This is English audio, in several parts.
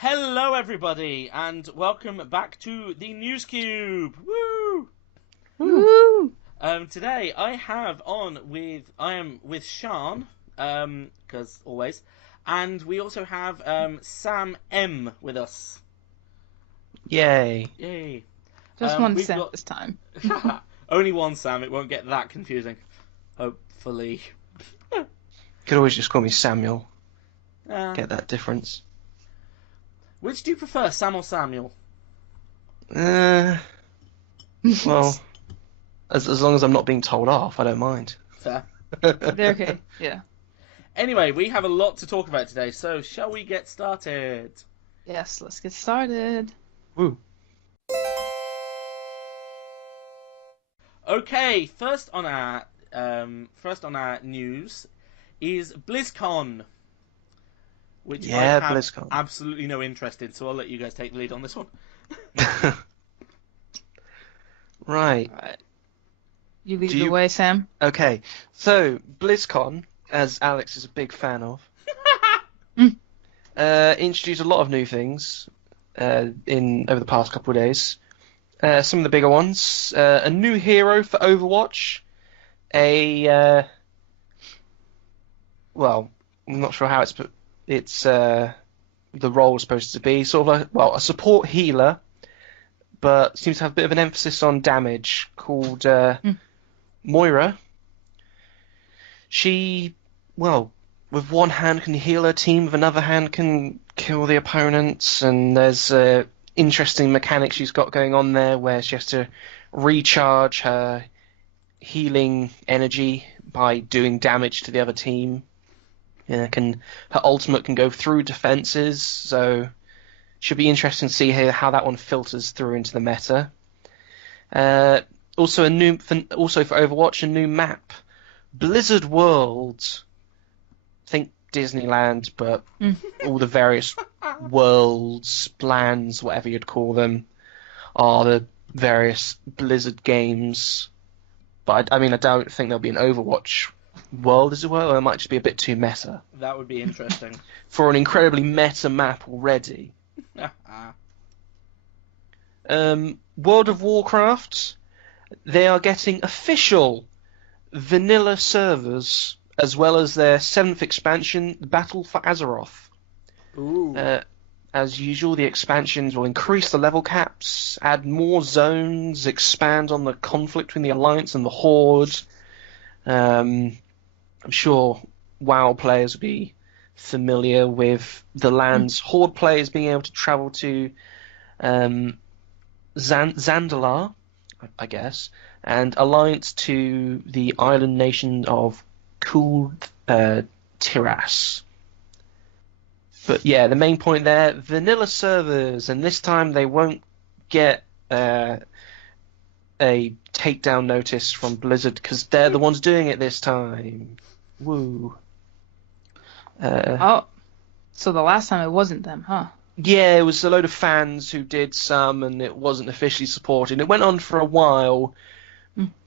Hello, everybody, and welcome back to the NewsCube. Woo! Woo! Today I am with Sian, because always, and we also have Sam M with us. Yay! Yay! Just one Sam this time. Only one Sam. It won't get that confusing. Hopefully. You could always just call me Samuel. Get that difference. Which do you prefer, Sam or Samuel? Well, as long as I'm not being told off, I don't mind. Fair. They're okay, yeah. Anyway, we have a lot to talk about today, so shall we get started? Yes, let's get started. Woo. Okay, first on our news is Blizzcon. Which I have Blizzcon. absolutely no interest in, so I'll let you guys take the lead on this one. Right. You lead the way, Sam. Okay, so BlizzCon, as Alex is a big fan of, introduced a lot of new things over the past couple of days. Some of the bigger ones: a new hero for Overwatch, I'm not sure how it's the role is supposed to be sort of a support healer, but seems to have a bit of an emphasis on damage, called Moira. She, with one hand can heal her team, with another hand can kill the opponents, and there's interesting mechanics she's got going on there where she has to recharge her healing energy by doing damage to the other team. Her ultimate can go through defenses, so should be interesting to see how that one filters through into the meta. Also for Overwatch, a new map, Blizzard World. Think Disneyland, but all the various worlds, lands, whatever you'd call them, are the various Blizzard games. But I don't think there'll be an Overwatch world, as it were, or it might just be a bit too meta. That would be interesting. For an incredibly meta map already. World of Warcraft, they are getting official vanilla servers, as well as their 7th expansion, Battle for Azeroth. Ooh. As usual, the expansions will increase the level caps, add more zones, expand on the conflict between the Alliance and the Horde. I'm sure WoW players will be familiar with the lands. Horde players being able to travel to Zandalar, I guess, and Alliance to the island nation of Tiras. But yeah, the main point there, vanilla servers, and this time they won't get a takedown notice from Blizzard because they're the ones doing it this time. Woo. So the last time it wasn't them, huh? Yeah, it was a load of fans who did some, and it wasn't officially supported. It went on for a while,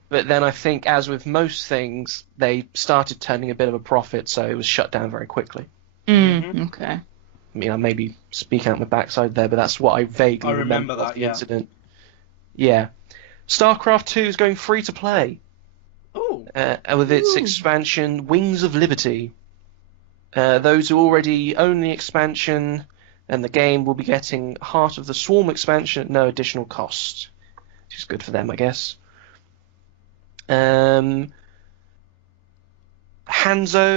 but then I think, as with most things, they started turning a bit of a profit, so it was shut down very quickly. Okay. I mean, I may be speaking out my backside there, but that's what I vaguely remember of the incident. Yeah. StarCraft 2 is going free to play. Ooh. With its expansion, Wings of Liberty. Those who already own the expansion and the game will be getting Heart of the Swarm expansion at no additional cost, which is good for them, I guess. Hanzo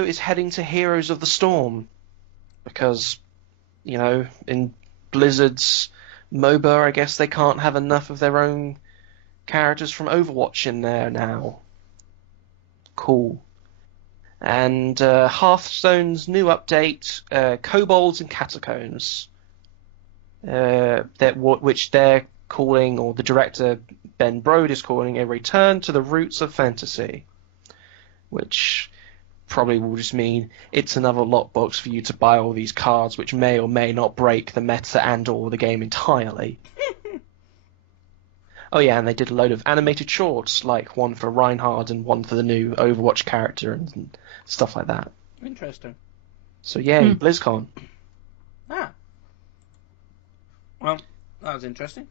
is heading to Heroes of the Storm because, in Blizzard's MOBA, I guess they can't have enough of their own characters from Overwatch in there now. Cool. And Hearthstone's new update, Kobolds and Catacombs, which they're calling, or the director Ben Brode is calling, a return to the roots of fantasy, which probably will just mean it's another lockbox for you to buy all these cards, which may or may not break the meta and/or the game entirely. Oh yeah, and they did a load of animated shorts, like one for Reinhardt and one for the new Overwatch character and stuff like that. Interesting. So yay, BlizzCon. Ah. Well, that was interesting.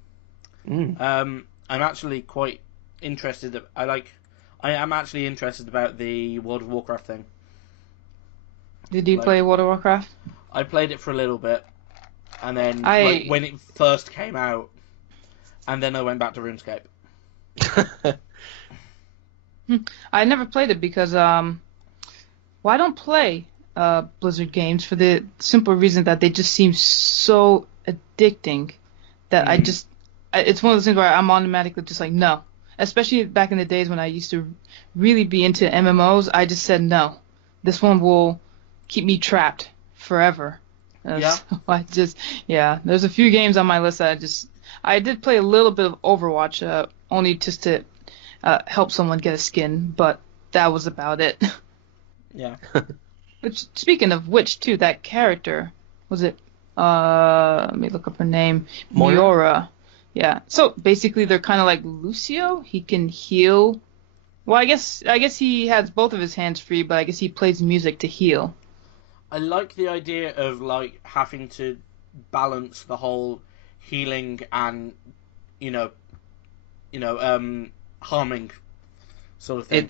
Mm. I'm actually quite interested. I am actually interested about the World of Warcraft thing. Did you play World of Warcraft? I played it for a little bit, and then when it first came out, and then I went back to RuneScape. I never played it because I don't play Blizzard games for the simple reason that they just seem so addicting that it's one of those things where I'm automatically just like, no. Especially back in the days when I used to really be into MMOs, I just said no. This one will keep me trapped forever. Yeah. So there's a few games on my list that I did play a little bit of Overwatch, only just to help someone get a skin, but that was about it. Yeah. Which, speaking of which, too, that character, was it, let me look up her name, Miora. Yeah, so basically they're kind of like Lucio. He can heal. Well, I guess he has both of his hands free, but I guess he plays music to heal. I like the idea of like having to balance the whole healing and harming sort of thing.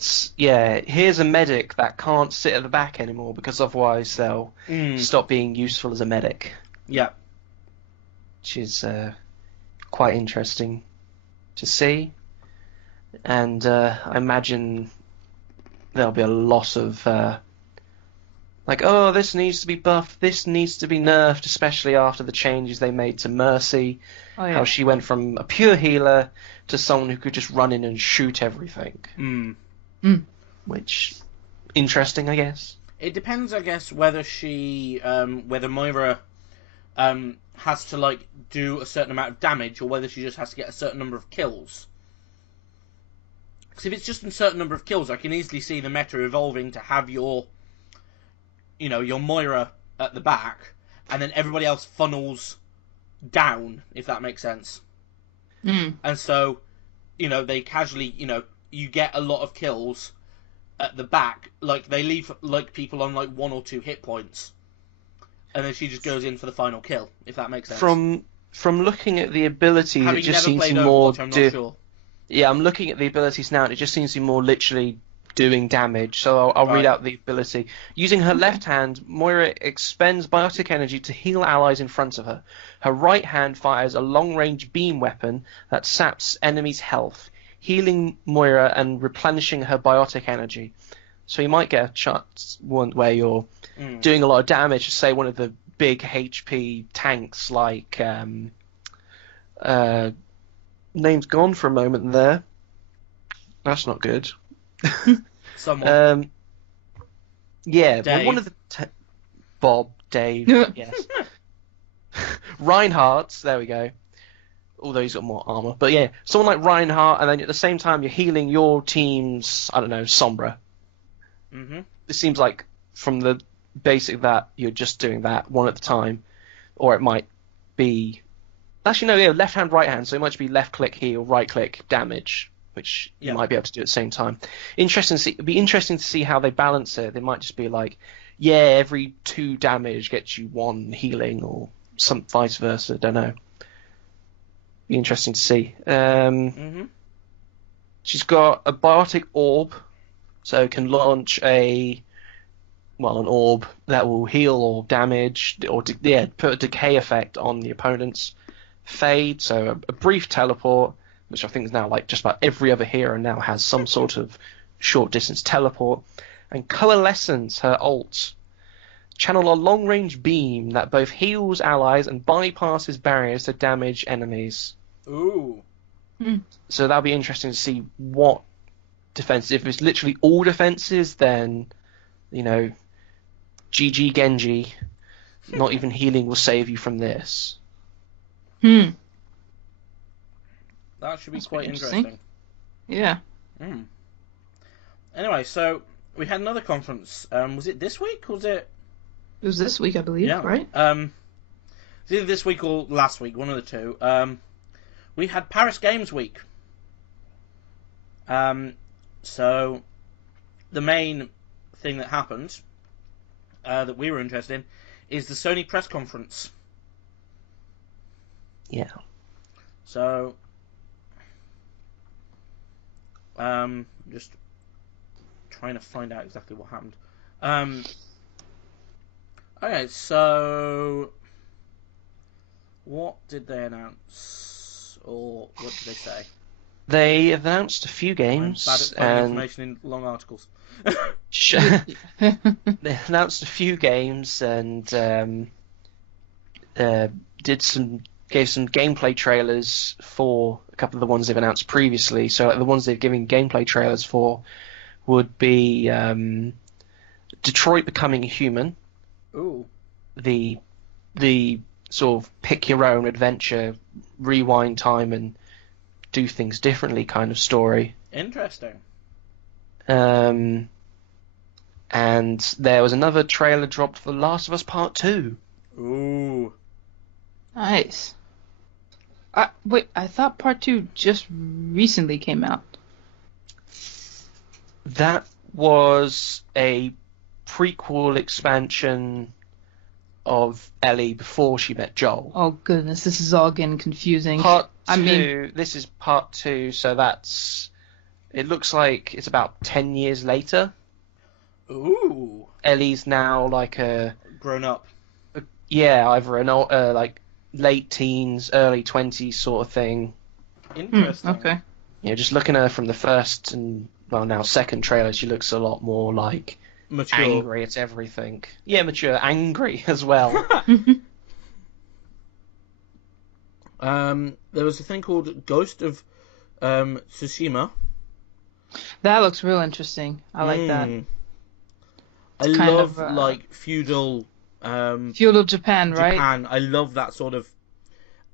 Here's a medic that can't sit at the back anymore because otherwise they'll stop being useful as a medic. Yeah. Which is quite interesting to see. And I imagine there'll be a lot of this needs to be buffed, this needs to be nerfed, especially after the changes they made to Mercy. Oh, yeah. How she went from a pure healer to someone who could just run in and shoot everything. Which, interesting, I guess. It depends, I guess, whether whether Moira has to like do a certain amount of damage, or whether she just has to get a certain number of kills. Because if it's just a certain number of kills, I can easily see the meta evolving to have your Moira at the back, and then everybody else funnels down, if that makes sense. And so, they casually, you get a lot of kills at the back, like they leave like people on like 1 or 2 hit points, and then she just goes in for the final kill, if that makes sense. From looking at the abilities, Having it just never seems played more. Overwatch, I'm not sure. Yeah, I'm looking at the abilities now, and it just seems to be more literally doing damage. So I'll read out the ability. Using her left hand, Moira expends biotic energy to heal allies in front of her. Her right hand fires a long-range beam weapon that saps enemies' health, healing Moira and replenishing her biotic energy. So you might get a chance where you're doing a lot of damage to, say, one of the big HP tanks, like name's gone for a moment there. That's not good. Someone. Well, one of the Bob, Dave, yes. Reinhardt, there we go. Although he's got more armor, but yeah, someone like Reinhardt, and then at the same time you're healing your team's, I don't know, Sombra. It seems like from the basic that you're just doing that one at a time, or it might be left hand, right hand, so it might be left click heal, right click damage, which you might be able to do at the same time. It'd be interesting to see how they balance it. They might just be like, every 2 damage gets you 1 healing, or some vice versa. Don't know. Be interesting to see. She's got a biotic orb, so can launch an orb that will heal or damage, or put a decay effect on the opponent's fade. So a brief teleport, which I think is now like just about every other hero now has some sort of short distance teleport. And Coalescence, her ult, channel a long range beam that both heals allies and bypasses barriers to damage enemies. Ooh. So that'll be interesting to see what defense. If it's literally all defenses, then GG Genji, not even healing will save you from this. That should be quite interesting. Yeah. Anyway, so we had another conference. Was it this week, or was it? It was this week, I believe. Yeah. Right. It's either this week or last week, one of the two. We had Paris Games Week. So the main thing that happened that we were interested in is the Sony press conference. Yeah. So, just trying to find out exactly what happened. Okay, so what did they announce, or what did they say? They have announced a few games. I'm bad at finding information in long articles. They announced a few games and gave some gameplay trailers for a couple of the ones they've announced previously. So the ones they've given gameplay trailers for would be Detroit Becoming Human. Ooh. The sort of pick your own adventure, rewind time and do things differently kind of story. Interesting. And there was another trailer dropped for The Last of Us Part 2. Ooh. Nice. Wait, I thought Part 2 just recently came out. That was a prequel expansion of Ellie before she met Joel. Oh goodness, this is all getting confusing. Part 2, this is Part 2, so it looks like it's about 10 years later. Ooh. Ellie's now like a... grown up. Either an old, like late teens, early 20s sort of thing. Interesting. Okay. Yeah, just looking at her from the first and, well, now second trailer, she looks a lot more like... mature. Angry at everything. Yeah, mature. Angry as well. There was a thing called Ghost of Tsushima. That looks real interesting. I like that. I love like feudal Japan, right? Japan. I love that sort of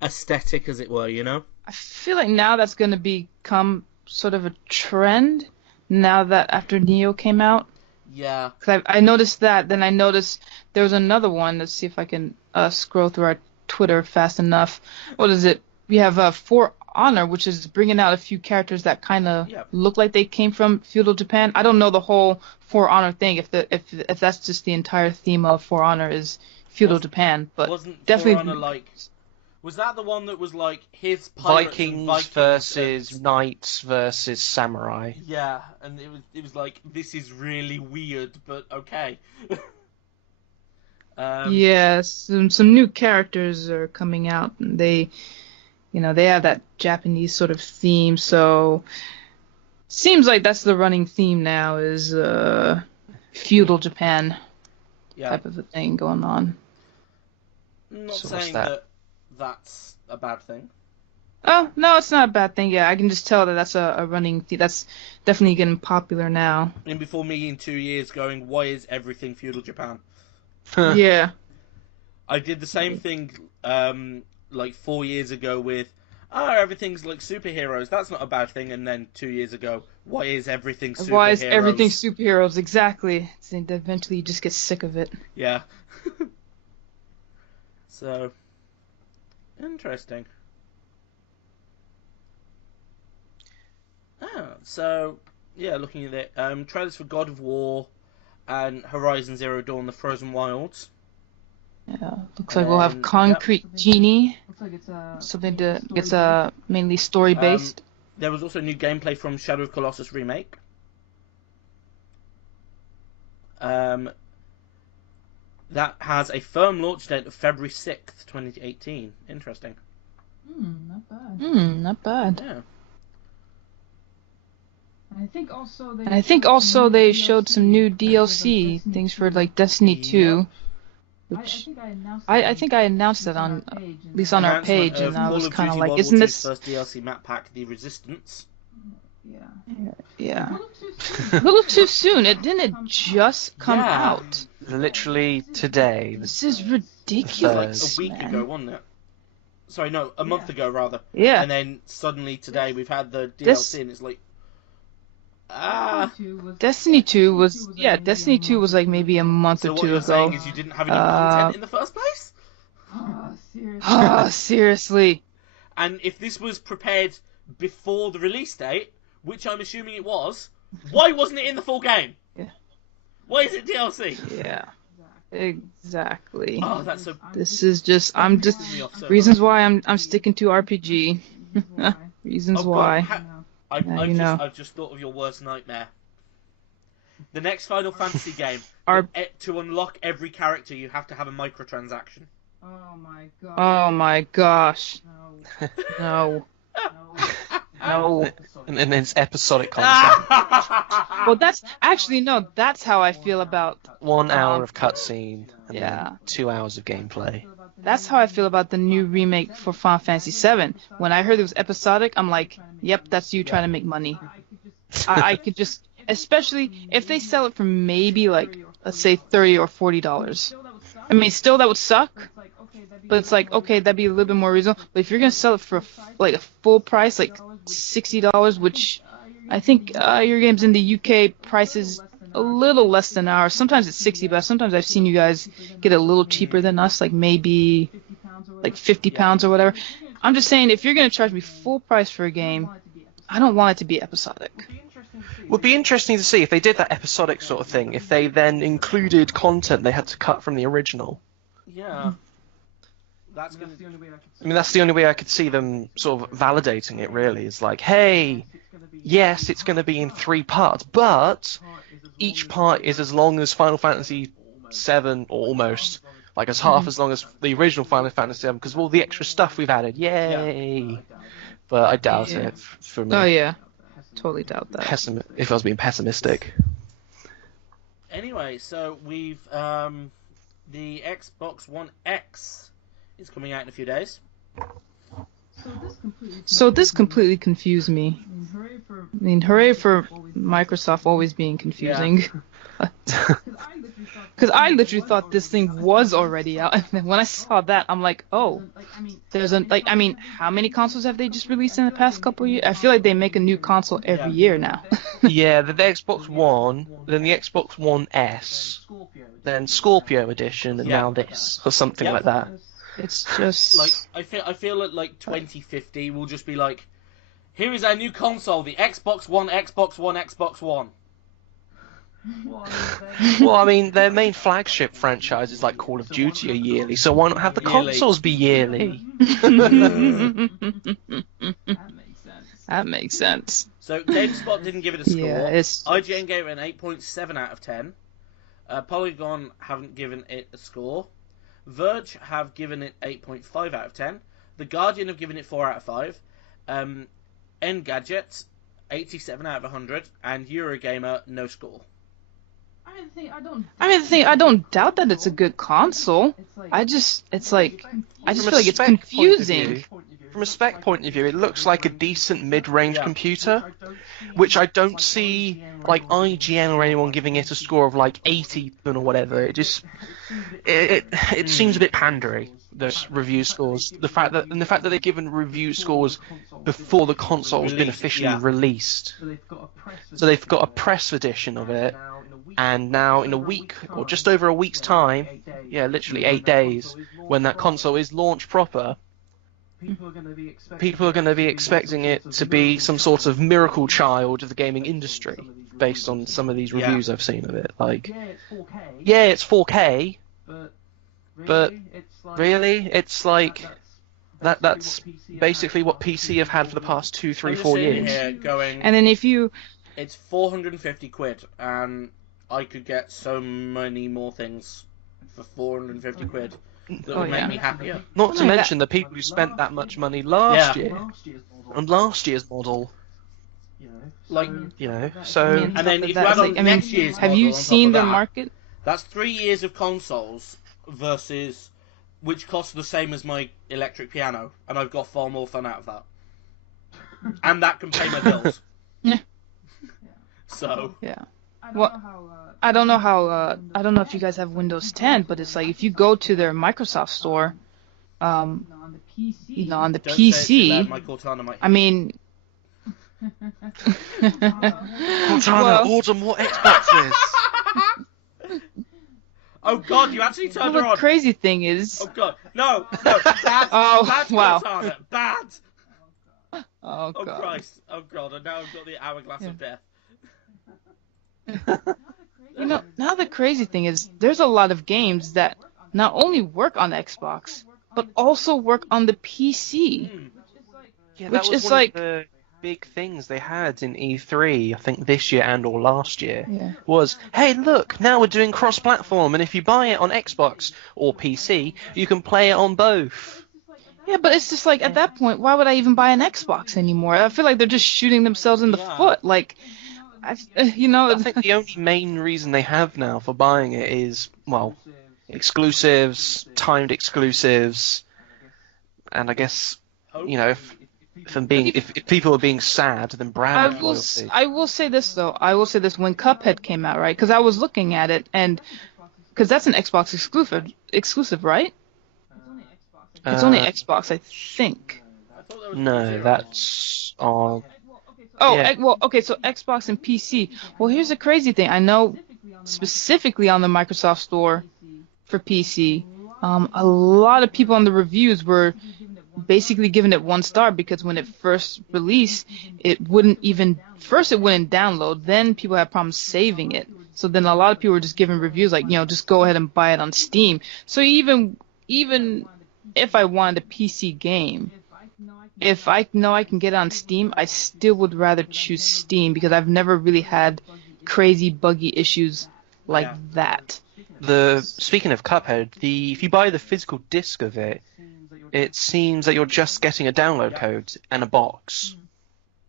aesthetic, as it were, you know? I feel like now that's going to become sort of a trend now that after Neo came out. Yeah. Cause I noticed that. Then I noticed there was another one. Let's see if I can scroll through our Twitter fast enough. What is it? We have For Honor, which is bringing out a few characters that kind of look like they came from feudal Japan. I don't know the whole For Honor thing. If that's just the entire theme of For Honor is feudal Japan, but wasn't definitely. For Honor like? Was that the one that was like his pirates Vikings versus knights versus samurai? Yeah, and it was like, this is really weird, but okay. Yes, some new characters are coming out, and they have that Japanese sort of theme. So seems like that's the running theme now is feudal Japan type of a thing going on. I'm not saying that that's a bad thing. Oh, no, it's not a bad thing. Yeah, I can just tell that that's a running theme. That's definitely getting popular now. And before me in 2 years going, why is everything feudal Japan? Yeah. I did the same thing like 4 years ago with, everything's like superheroes. That's not a bad thing. And then 2 years ago, why is everything superheroes? Why is everything superheroes? Exactly. So eventually you just get sick of it. Yeah. So... interesting. So looking at it, trailers for God of War and Horizon Zero Dawn: The Frozen Wilds. Yeah, looks like we'll have Concrete Genie. Looks like it's something to it's mainly story based. There was also new gameplay from Shadow of Colossus remake. That has a firm launch date of February 6th, 2018. Interesting. Not bad. Not bad. Yeah. I think also they showed some new DLC things for like Destiny 2, which I think I announced that on at least on our page, and I was kind of like, isn't this first DLC map pack, The Resistance? Yeah. A little too soon. It didn't just come out. Literally today. This is ridiculous. Like a week ago, wasn't it? Sorry, no, a month ago rather. Yeah. And then suddenly today we've had the DLC, and it's like, Destiny 2 was like maybe a month or two ago. So what you're saying is you didn't have any content in the first place? Seriously. And if this was prepared before the release date, which I'm assuming it was, why wasn't it in the full game? Yeah. Why is it DLC? Yeah. Exactly. Oh, that's so. This is just I'm just pisses me off so reasons why I'm sticking to RPG. Reasons Oh, why. God. I've just thought of your worst nightmare. The next Final Fantasy game, to unlock every character, you have to have a microtransaction. Oh my gosh. No. No. And then it's episodic content. Well, that's actually that's how I feel about 1 hour of cutscene and yeah. then 2 hours of gameplay. That's how I feel about the new remake for Final Fantasy VII. When I heard it was episodic, I'm like, yep, that's you trying to make money. I could just, especially if they sell it for maybe like, let's say $30 or $40. I mean, still that would suck, but it's like, okay, that'd be a little bit more reasonable. But if you're gonna sell it for like a full price, like $60, which I think your games in the UK prices a little less than ours. Sometimes it's 60, but sometimes I've seen you guys get it a little cheaper than us, like maybe like £50 or whatever. I'm just saying, if you're gonna charge me full price for a game, I don't want it to be episodic. Would be interesting to see if they did that episodic sort of thing, if they then included content they had to cut from the original. Yeah. That's the only way I could see them sort of validating it, really, is like, hey, yes, it's going to be in 3 parts, but each part is as long as Final Fantasy VII, or almost, like as half as long as the original Final Fantasy VII, because of all the extra stuff we've added, yay! Yeah. But I doubt it, for me. Oh yeah, totally doubt that. If I was being pessimistic. Anyway, so we've, the Xbox One X is coming out in a few days. So this completely confused me. I mean, hooray for Microsoft always being confusing. Because I literally thought this thing was already out, and then when I saw that, I'm like, oh, there's how many consoles have they just released in the past couple of years? I feel like they make a new console every year now. Yeah, the Xbox One, then the Xbox One S, then Scorpio Edition, and now this, or something like that. It's just like I feel like 2050 will just be like, here is our new console, the Xbox One, Xbox One, Xbox One. Well, I mean, their main flagship franchise is like Call of Duty are yearly, so why not have the consoles be yearly? That makes sense. So GameSpot didn't give it a score. Yeah, IGN gave it an 8.7 out of 10. Polygon haven't given it a score. Verge have given it 8.5 out of 10. The Guardian have given it 4 out of 5. Engadget, 87 out of 100. And Eurogamer, no score. I don't doubt that it's a good console. I just feel like it's confusing. From a spec point of view, it looks like a decent mid-range computer, which I don't see like IGN or anyone giving it a score of like 80 or whatever. It seems a bit pandery. Those review scores, the fact that they've given review scores before the console has been officially released. So they've got a press edition of it, and now in a week or just over a week's time, literally 8 days, when that console is launched proper, people are going to be expecting it to be some sort of miracle child of the gaming industry, based on some of these reviews I've seen of it. Like, it's 4K, but really, it's like that's basically what PC have had for the past 2, 3, 4 years. Here going, and then it's 450 quid, and I could get so many more things for 450 quid. That would make me happier. Not to mention the people who spent that much money last year on last year's model. So. And then if you add on next year's model, have you seen the market? That's 3 years of consoles versus which costs the same as my electric piano, and I've got far more fun out of that. And that can pay my bills. Yeah. So. Yeah. Well, I don't know if you guys have Windows 10, but it's like if you go to their Microsoft store, on the PC, I mean, Cortana, order more Xboxes. Oh God, you actually turned her on. The crazy thing is. Oh God, no, bad. Bad wow. Cortana, bad. Oh God. Oh Christ, oh God, and now I've got the hourglass of death. Now the crazy thing is there's a lot of games that not only work on Xbox, but also work on the PC. Yeah, which that was is one of the big things they had in E3, I think this year and or last year, was, hey, look, now we're doing cross-platform, and if you buy it on Xbox or PC, you can play it on both. Yeah, but it's just like, at that point, why would I even buy an Xbox anymore? I feel like they're just shooting themselves in the foot. Like, I think the only main reason they have now for buying it is, well, exclusives, timed exclusives, and I guess, if people are being sad, then brand loyalty. I will say this, though. When Cuphead came out, right? Because I was looking at it, and because that's an Xbox exclusive, right? It's only Xbox, I think. No, that's on... Okay, so Xbox and PC. Well, here's the crazy thing. I know specifically on the Microsoft Store for PC, a lot of people on the reviews were basically giving it 1 star because when it first released, it wouldn't download. Then people had problems saving it. So then a lot of people were just giving reviews like, just go ahead and buy it on Steam. So even if I wanted a PC game, if I know I can get it on Steam, I still would rather choose Steam because I've never really had crazy buggy issues like that. Speaking of Cuphead, if you buy the physical disc of it, it seems that you're just getting a download code and a box.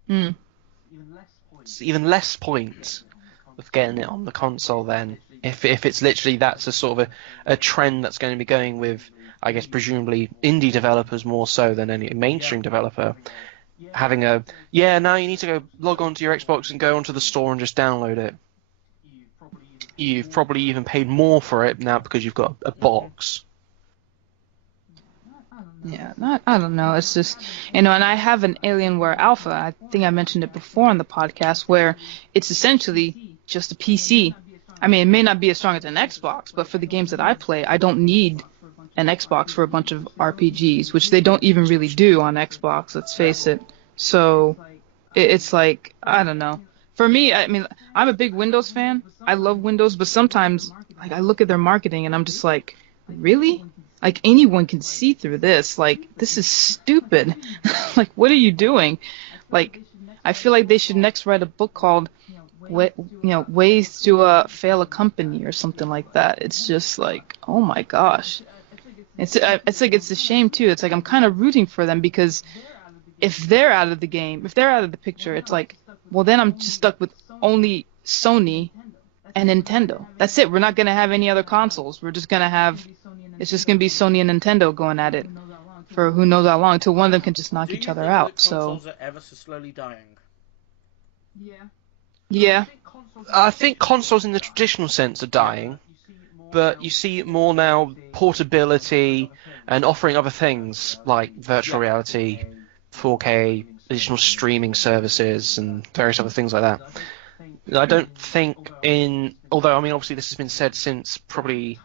It's even less point of getting it on the console then. If it's literally that's a sort of a trend that's going to be going with, I guess, presumably indie developers more so than any mainstream developer, having now you need to go log on to your Xbox and go onto the store and just download it. You've probably even paid more for it now because you've got a box. Yeah, I don't know. It's just, and I have an Alienware Alpha. I think I mentioned it before on the podcast, where it's essentially just a PC. I mean, it may not be as strong as an Xbox, but for the games that I play, I don't need an Xbox for a bunch of RPGs, which they don't even really do on Xbox, let's face it. So it's like, I don't know. For me, I mean, I'm a big Windows fan. I love Windows, but sometimes like I look at their marketing and I'm just like, really? Like, anyone can see through this. Like, this is stupid. Like, what are you doing? Like, I feel like they should next write a book called Ways to Fail a Company or something like that. It's just like, oh my gosh. It's like, it's a shame too. It's like I'm kind of rooting for them because if they're out of the game, if they're out of the picture, it's like, well, then I'm just stuck with only Sony and Nintendo. That's it. We're not going to have any other consoles. We're just going to have, it's just going to be Sony and Nintendo going at it for who knows how long until one of them can just knock each other out. So consoles are ever so slowly dying? Yeah. I think consoles in the traditional sense are dying, but you see more now portability and offering other things like virtual reality, 4K, additional streaming services, and various other things like that. I don't think although I mean obviously this has been said since probably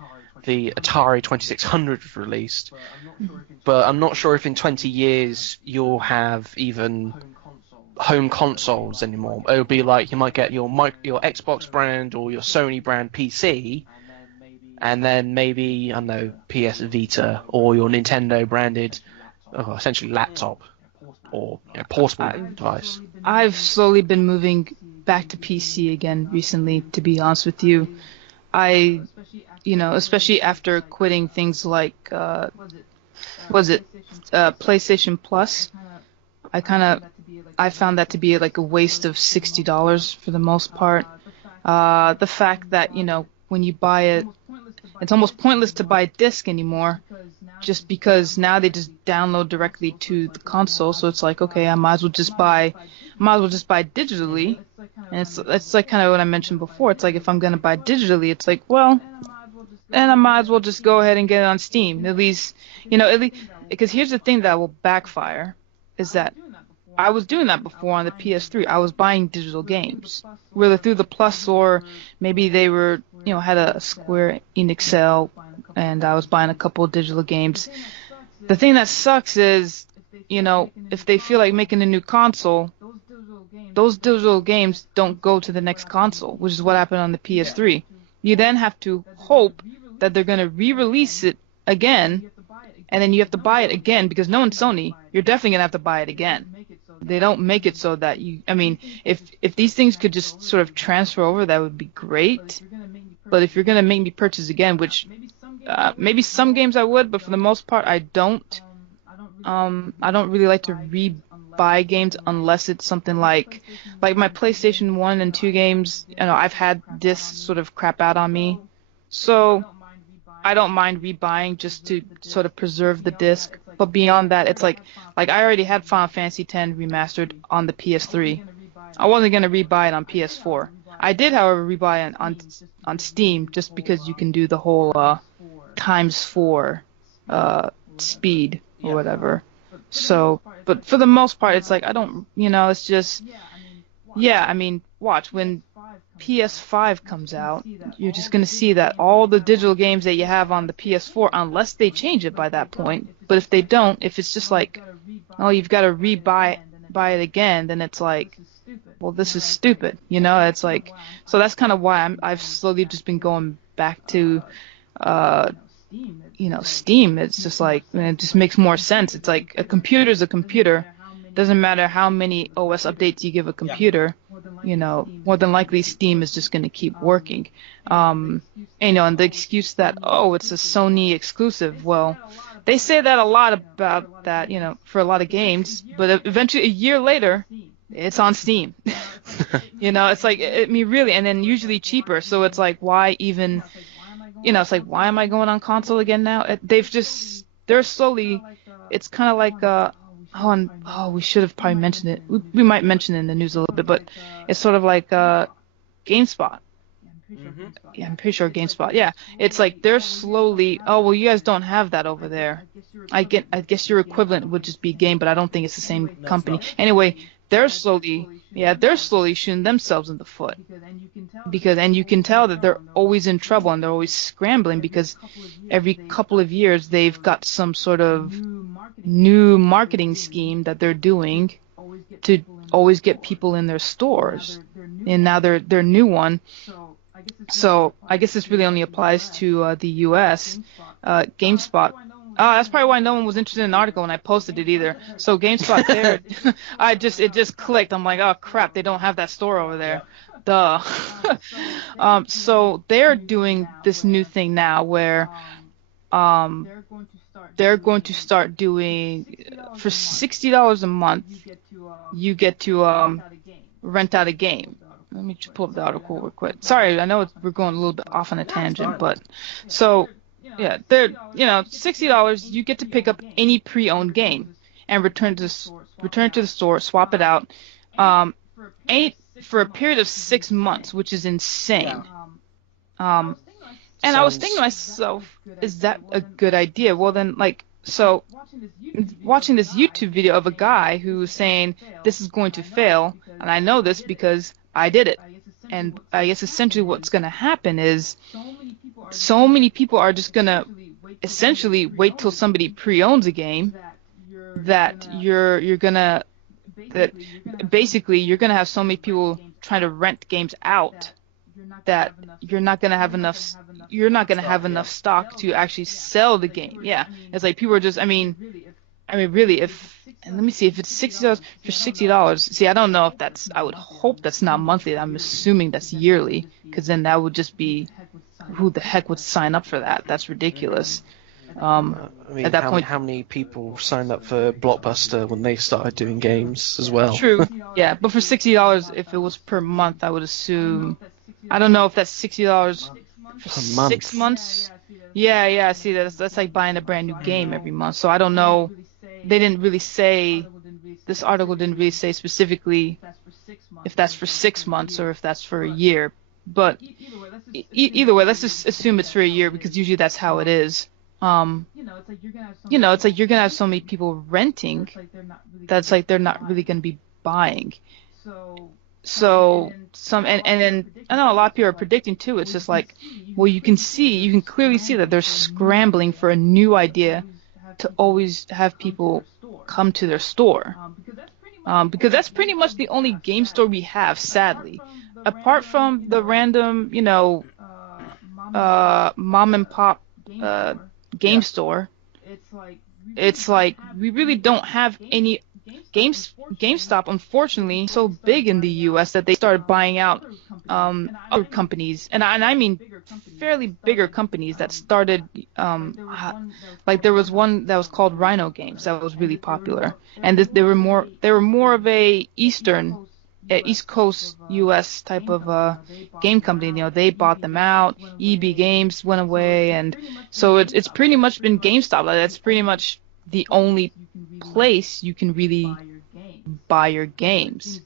the Atari 2600 was released, but I'm not sure if in 20 years you'll have even home consoles anymore. It'll be like you might get your Xbox brand or your Sony brand PC, and then maybe, I don't know, PS Vita or your Nintendo branded, essentially laptop or portable device. I've slowly been moving back to PC again recently, to be honest with you. Especially after quitting things like, PlayStation Plus, I found that to be like a waste of $60 for the most part. The fact that, when you buy it, it's almost pointless to buy a disc anymore, just because now they just download directly to the console. So it's like, okay, I might as well just buy digitally. And it's like kind of what I mentioned before. It's like if I'm gonna buy digitally, it's like, well, then I might as well just go ahead and get it on Steam. At least because here's the thing that will backfire is that I was doing that before on the PS3. I was buying digital games, whether through the Plus or maybe they were, had a Square Enix sale, and I was buying a couple of digital games. The thing that sucks is, if they feel like making a new console, those digital games don't go to the next console, which is what happened on the PS3. you then have to hope that they're going to re-release it again, and then you have to buy it again, because knowing Sony, you're definitely going to have to buy it again. They don't make it so that you, I mean, if these things could just sort of transfer over, that would be great. But if you're going to make me purchase again, which maybe some games I would, but for the most part I don't. I don't really like to re-buy games unless it's something like my PlayStation 1 and 2 games. You know, I've had this sort of crap out on me, so I don't mind rebuying just to sort of preserve the disc. But beyond that, it's like I already had Final Fantasy X remastered on the PS3. I wasn't gonna rebuy it on PS4. I did, however, rebuy it on Steam just because you can do the whole ×4 speed or whatever. So, but for the most part, it's like I don't, you know, it's just, yeah. I mean, watch when PS5 comes out, you're just going to see that all the digital games that you have on the PS4, unless they change it by that point, but if they don't, if it's just like, oh, you've got to buy it again, then it's like, well, this is stupid, you know? It's like, so that's kind of why I've slowly just been going back to, you know, Steam. It's just like, it just makes more sense. It's like a computer's a computer. Doesn't matter how many OS updates you give a computer, you know, more than likely Steam is just going to keep working. And, you know, and the excuse that, oh, it's a Sony exclusive, well, they say that a lot about that, you know, for a lot of games, but eventually a year later, it's on Steam. You know, it's like, I mean, really, and then usually cheaper, so it's like, why even, you know, it's like, why am I going on console again now? They're slowly, it's kind of like, we should have probably mentioned it. We might mention it in the news a little bit, but it's sort of like GameSpot. Mm-hmm. Yeah, I'm pretty sure GameSpot. Yeah, it's like they're slowly. Oh well, you guys don't have that over there. I guess your equivalent would just be Game, but I don't think it's the same company. Anyway, they're slowly shooting themselves in the foot, and you can tell that they're always in trouble and they're always scrambling because every couple of years they've got some sort of new marketing scheme that they're doing to always get people in their stores, and now their new one. So I guess this really only applies to the U.S. GameSpot. That's probably why no one was interested in the article when I posted it either. So GameSpot there, it just clicked. I'm like, oh crap, they don't have that store over there. Duh. So they're doing this new thing now where they're going to start doing, for $60 a month, you get to rent out a game. Let me just pull up the article real quick. Sorry, I know we're going a little bit off on a tangent, but so yeah, they're, you know, $60. You get to pick up any pre-owned game and return to the store, swap it out, for a period of 6 months, which is insane. And I was thinking to myself, is that a good idea? Well, then, like, so watching this YouTube video of a guy who was saying this is going to fail, and I know this because I did it. And I guess essentially what's going to happen is so many people are just going to essentially wait till somebody pre-owns a game that you're going to have so many people trying to rent games out that you're not going to have enough stock to actually sell the game. Yeah. It's like people are just, I mean really, and let me see, if it's $60 for $60. See, I don't know if that's. I would hope that's not monthly. I'm assuming that's yearly, because then that would just be, who the heck would sign up for that? That's ridiculous. I mean, at that point, how many people signed up for Blockbuster when they started doing games as well? True. Yeah, but for $60, if it was per month, I would assume. I don't know if that's $60 for 6 months. Yeah. See, that's like buying a brand new game every month. So I don't know. They didn't really say, this article didn't really say specifically if that's for 6 months or if that's for a year. But either way, let's just assume it's for a year, because usually that's how it is. It's like you're gonna have so many people renting that's like they're not really gonna be buying. So and then I know a lot of people are predicting too. It's just like, well, you can clearly see that they're scrambling for a new idea to always have people come to their store, because that's pretty much the only game store we have, sadly, apart from the random, mom and pop game store. It's like we really don't have any GameStop, unfortunately, so big in the U.S. that they started buying out other companies, and I mean fairly bigger companies that started. Like there was one that was called Rhino Games that was really popular, and they were more of a East Coast U.S. type of game company. You know, they bought them out. EB Games went away, and so it's pretty much been GameStop. Like, that's pretty much the only place you can really buy your games.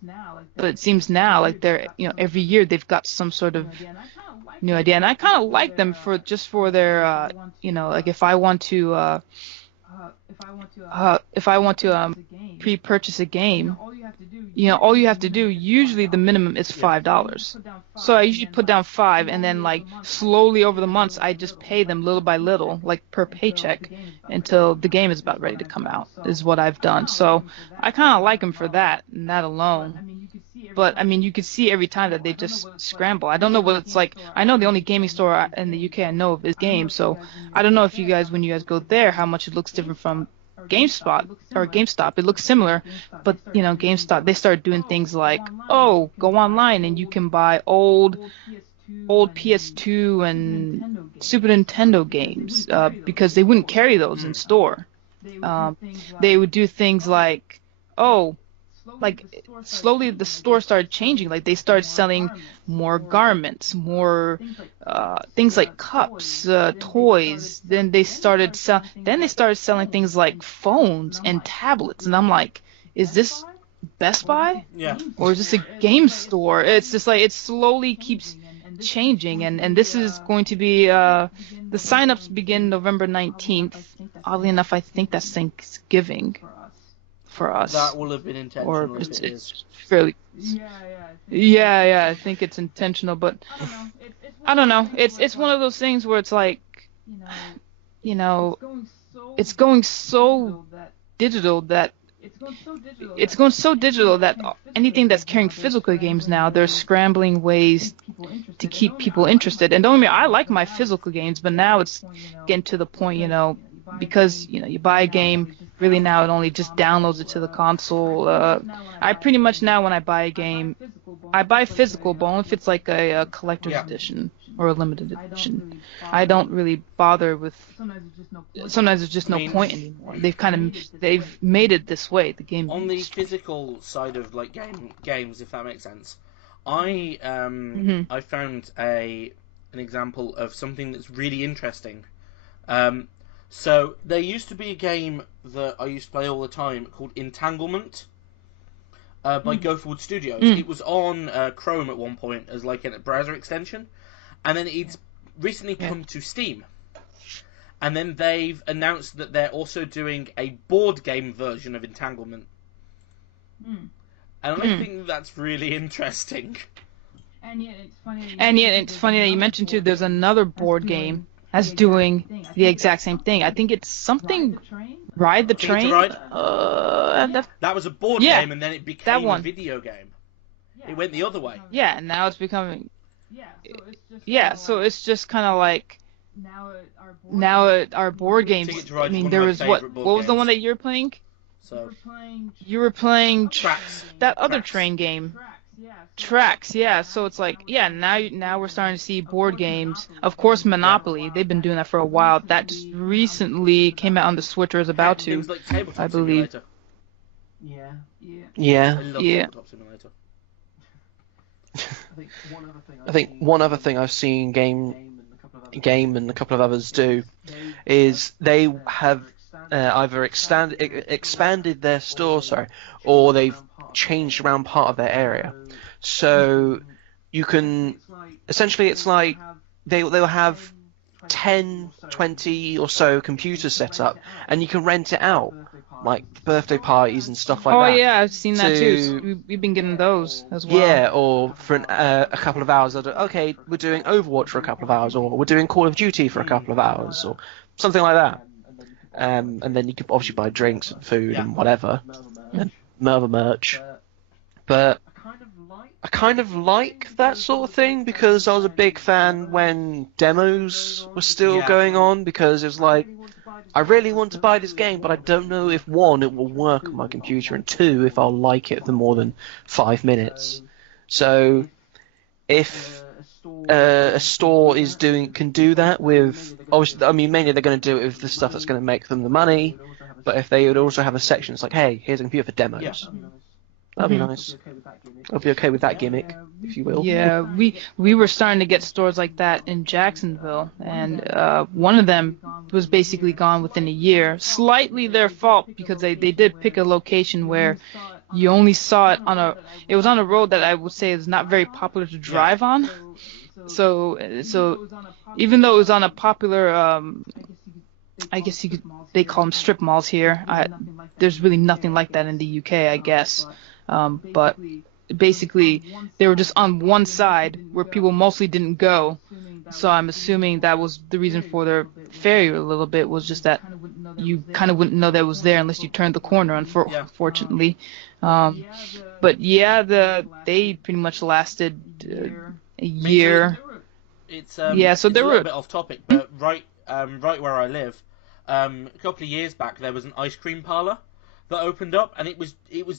But it seems now like they're, every year they've got some sort of new idea, and I kind of like them for their, like if I want to pre-purchase a game, all you have to do, usually the minimum is $5. So I usually put down $5, and then like slowly over the months, I just pay them little by little, like per paycheck, until the game is about ready to come out, is what I've done. So I kind of like them for that, and that alone. But I mean, you could see every time that they just scramble. I don't know what it's like. I know the only gaming store in the UK I know of is Games, so I don't know if you guys, when you guys go there, how much it looks different from GameStop. It looks similar, but GameStop, they started doing things like, go online and you can buy old PS2 and Super Nintendo games, because they wouldn't carry those in store. They would do things like, slowly the store started changing. Like they started selling more garments, more things like cups, toys. Then they started selling things like phones and tablets. And I'm like, is this Best Buy? Yeah. Or is this a game store? It's just like it slowly keeps changing, and this is going to be the sign-ups begin November 19th. Oddly enough, I think that's Thanksgiving for us. That will have been intentional. Or it's fairly. Yeah, I think it's intentional, but I don't know. It's one of those things where it's like, it's going so digital that anything that's carrying physical games now, they're scrambling ways to keep people interested. And don't get me wrong, I like my physical games, but now it's getting to the point, because you buy a game, really now it only just downloads it to the console. I pretty much now, when I buy a game, I buy physical, but only if it's like a collector's edition or a limited edition. I don't really bother with. Sometimes there's just no point anymore. They've made it this way. The game on the physical side of like games, if that makes sense. I found an example of something that's really interesting. So there used to be a game that I used to play all the time called Entanglement by Gopherwood Studios. It was on Chrome at one point as like a browser extension, and then it's recently come to Steam. And then they've announced that they're also doing a board game version of Entanglement. And I think that's really interesting. And yet it's funny that you mentioned too, there's another board game that's doing the exact same thing. I think it's something Ride the Train. That was a board game, and then it became a video game. It went the other way. Yeah, and now it's becoming. So it's just kind of like now our board games. I mean, there was what was the one that you were playing? So you were playing Tracks. That other train game. Tracks, yeah. So it's like, now we're starting to see board games. Of course, Monopoly. They've been doing that for a while. That just recently came out on the Switch, or is about to, like Tabletop I believe. Simulator. Yeah. I love Tabletop Simulator. I think one other thing I've seen Game and a couple of others do is they have either expanded their store, or they've changed around part of their area. So you can essentially, it's like they'll have 10, 20 or so computers set up, and you can rent it out, like birthday parties and stuff like that. Oh yeah, I've seen that too. We've been getting those as well. Yeah, or for a couple of hours. Okay, we're doing Overwatch for a couple of hours, or we're doing Call of Duty for a couple of hours, or something like that. And then you can obviously buy drinks and food and whatever, and other merch. But I kind of like that sort of thing because I was a big fan when demos were still going on, because it was like, I really want to buy this game, but I don't know if, one, it will work on my computer, and two, if I'll like it for more than 5 minutes. So if a store can do that with, obviously, I mean, mainly they're going to do it with the stuff that's going to make them the money, but if they would also have a section that's like, hey, here's a computer for demos. That'd be nice. I'd be okay with that gimmick, if you will. Yeah, we were starting to get stores like that in Jacksonville, and one of them was basically gone within a year. Slightly their fault, because they did pick a location where you only saw it it was on a road that I would say is not very popular to drive on. So even though it was on a popular, I guess they call them strip malls here. There's really nothing like that in the UK, I guess. But basically, they were just on one side where people mostly didn't go. So I'm assuming that was the reason for their failure a little bit, was just that you kind of wouldn't know that it was there unless you turned the corner, unfortunately. But yeah, they pretty much lasted a year. So they were a little bit off topic, but right where I live, a couple of years back, there was an ice cream parlor that opened up, and it was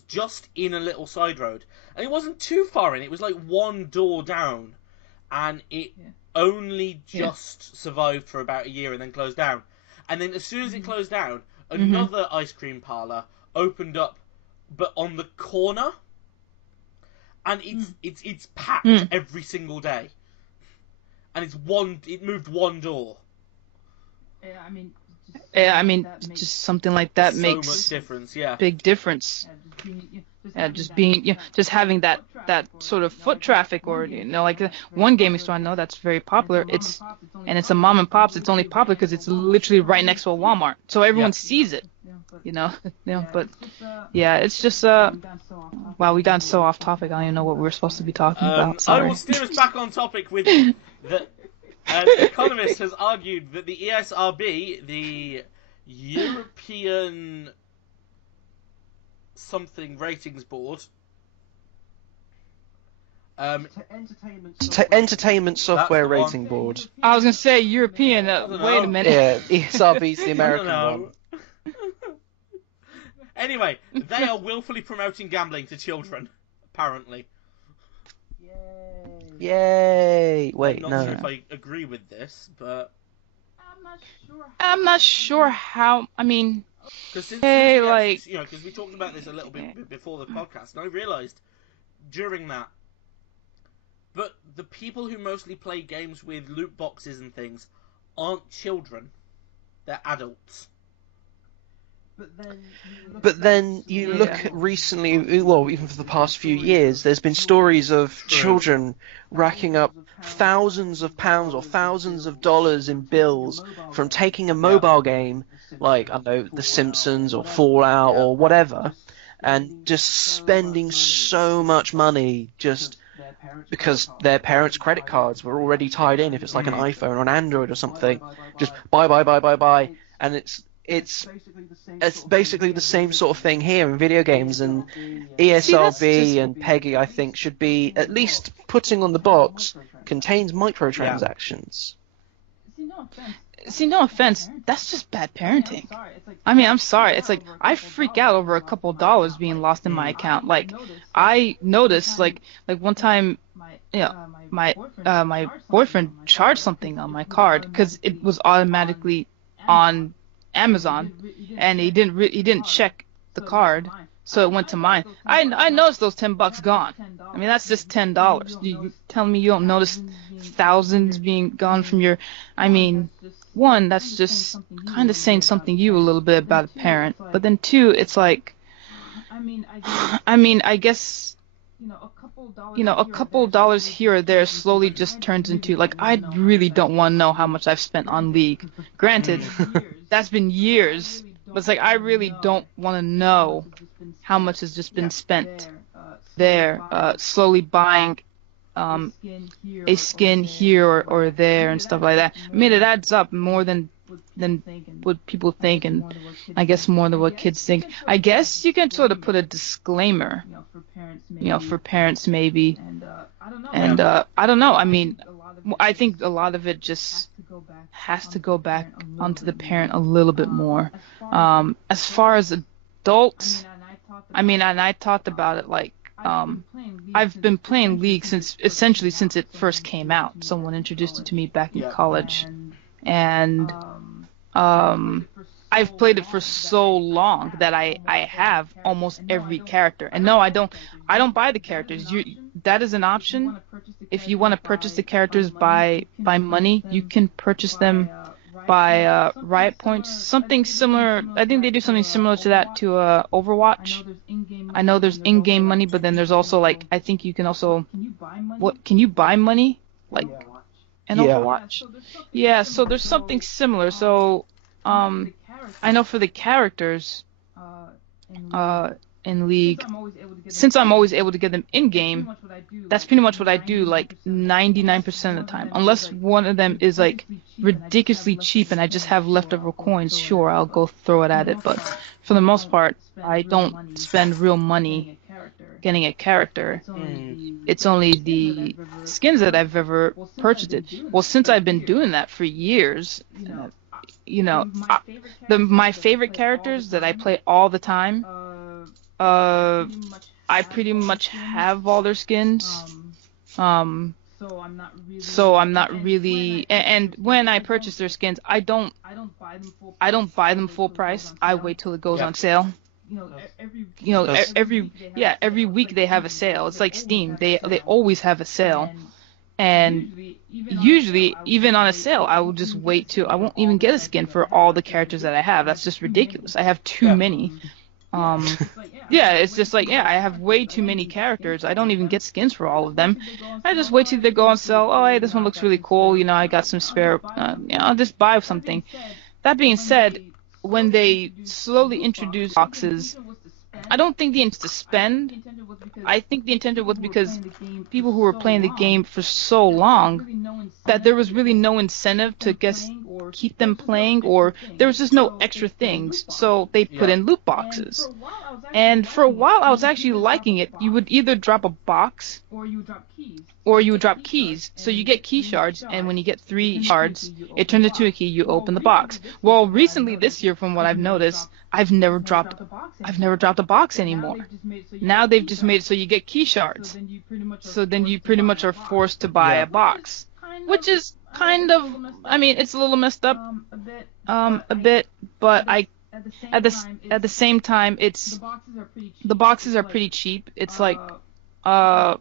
just in a little side road, and it wasn't too far in. It was like one door down, and it only just survived for about a year and then closed down. And then as soon as it closed down, another ice cream parlor opened up, but on the corner, and it's packed every single day, and it moved one door. Yeah, I mean, just something like that makes so much difference. Big difference. Just having that sort of foot traffic, or like one gaming store I know that's very popular. It's a mom and pops. It's only popular because it's literally right next to a Walmart, so everyone sees it. But yeah, it's just wow, we got so off topic. I don't even know what we were supposed to be talking about. Sorry. I will steer us back on topic with the. The Economist has argued that the ESRB, the European something ratings board, Entertainment Software Rating Board. I was gonna say European. Wait a minute. Yeah, ESRB's the American one. Anyway, they are willfully promoting gambling to children, apparently. Yay! Wait, I'm not sure if I agree with this, but I'm not sure how. I mean, because we talked about this a little bit before the podcast, and I realised during that. But the people who mostly play games with loot boxes and things aren't children; they're adults. But then you look at recently, well, even for the past few years, there's been stories of children racking up thousands of pounds or thousands of dollars in bills from taking a mobile game, like, I don't know, The Simpsons or Fallout or whatever, and just spending so much money just because their parents' credit cards were already tied in, if it's like an iPhone or an Android or something. Just buy, and it's basically the same sort of thing here in video games, and ESRB and PEGI, I think, should be at least putting on the box contains microtransactions. See, no offense, that's just bad parenting. I mean, I'm sorry. It's like, I freak out over a couple dollars being lost in my account. Like, I noticed, like one time, my boyfriend charged something on my card because it was automatically on Amazon, and he didn't check the card, so it went to mine. I noticed those $10 gone. I mean, that's just $10. You tell me you don't notice thousands being gone from your? I mean, one, that's just kind of saying something a little bit about a parent. But then two, it's like, I mean, I guess, a couple dollars here or there slowly just turns into, like, I really don't want to know how much I've spent on League. Granted, that's been years, but it's like, I really don't want to know how much has just been spent there, slowly buying a skin here or there and stuff like that. I mean, it adds up more than what people think, and I guess more than what kids think. I guess you can sort of put a disclaimer, for parents maybe, and I don't know. I mean, I think a lot of it just has to go back onto the parent a little bit more. As far as adults, I mean, and I talked about it like. I've been playing League since it first came out. Someone introduced it to me back in college, and I've played it for so long that I have almost every character. And no, I don't buy the characters. That is an option. If you want to purchase the characters by money, you can purchase them by Riot Points. Something similar. I think they do something similar to that to Overwatch. I know there's in-game money, but then there's also like I think you can also can you buy money like in Overwatch? Yeah, so there's something similar. So I know for the characters in League, since I'm always able to get them in-game, that's pretty much what I do like 99% of the time. Unless one of them is like ridiculously cheap and I just have leftover coins, sure, I'll go throw it at it. But for the most part, I don't spend real money getting a character. It's only the skins that I've ever purchased it. Well, since I've been doing that for years, my favorite characters that I play all the time, I pretty much have all their skins. So I'm not really, and when I purchase their skins, I don't buy them full price. I wait till it goes on sale. Every week they have a sale. It's like Steam. They always have a sale. And usually, even on a sale, I will just wait I won't even get a skin for all the characters that I have. That's just ridiculous. I have too many. It's just like, I have way too many characters. I don't even get skins for all of them. I just wait till they go on sale. Oh, hey, this one looks really cool. I got some spare. I'll just buy something. That being said, when they slowly introduce boxes, I don't think the intent was to spend. I think the intention was because people who were playing the game for so long that there was really no incentive to keep them playing, or there was just no extra things, so they put in loot boxes. And for a while I was actually liking it. You would either drop a box or you would drop keys. So you get key shards, and when you get 3 shards, it turns into a key, you open the box. Well, recently this year, from what I've noticed, I've never dropped a box anymore. Now they've just made it so you get key shards. So then you pretty much are forced to buy a box, which is kind of, I mean, it's a little messed up a bit, but at the same time, the boxes are pretty cheap. It's like no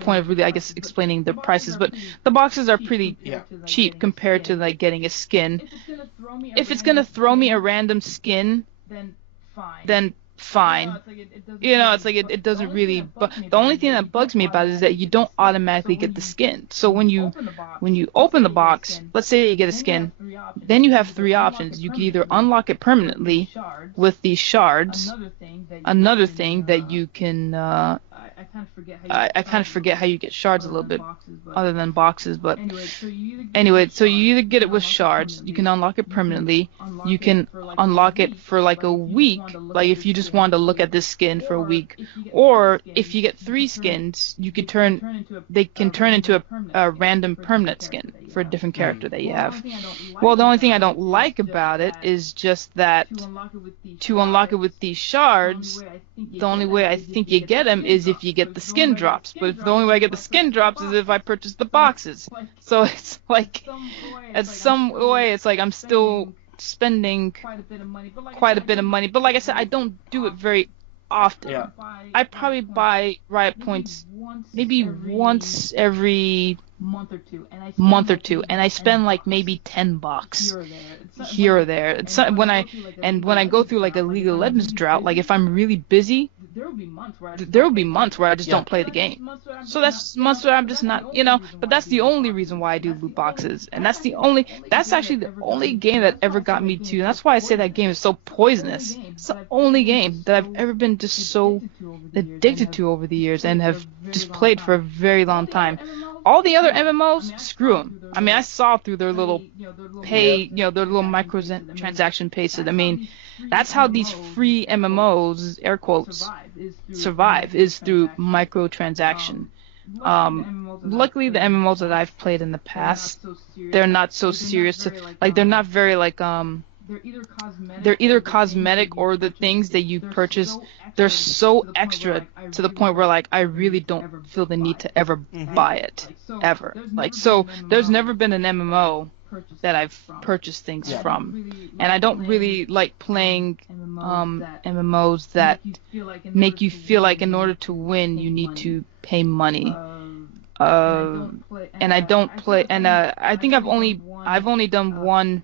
point of really, I guess, explaining the prices, but the boxes are pretty cheap compared to like getting a skin. If it's gonna throw me a random skin, then fine. It's like it doesn't really. But the only thing that bugs me about it is that you don't automatically get the skin. So when you open the box, let's say you get a skin, then you have 3 options. You can either unlock it permanently with these shards. Another thing that you can. I kind of forget how you get shards a little bit, other than boxes. But anyway, so you either get it with shards, you can unlock it permanently, you can unlock it for like a week, like if you just want to look at this skin for a week, or if you get 3 skins, they can turn into a random permanent skin for a different character that you have. Well, the only thing I don't like about it is just that to unlock it with these shards, the only way I think you get them is if you get the skin drops. But the only way I get the skin drops is if I purchase the boxes. So it's like, at some way, it's like I'm still spending quite a bit of money. But like I said, I don't do it very often. Yeah. I probably buy Riot Points maybe once every month or two, and I spend like maybe $10 here or there. It's when I go through like a League of Legends drought, like if I'm really busy, there will be months where I just don't play the game. So that's months where I'm just not, but that's the only reason why I do loot boxes. And that's actually the only game that ever got me to, and that's why I say that game is so poisonous. It's the only game that I've ever been just so addicted to over the years and have just played for a very long time. all the other MMOs, screw them. I mean, I saw through their little pay, their little microtransaction paces. I mean, that's how these free MMOs, air quotes, survive, is through microtransaction. Luckily, the MMOs that I've played in the past, they're not so serious. They're not very they're either cosmetic or the things that you purchase, they're so extra to the point where I really don't feel the need to ever buy it, ever. So there's never been an MMO that I've purchased things from, and I don't really like playing MMOs that make you feel like in order to win you need to pay money. And I don't play, and I think I've only done one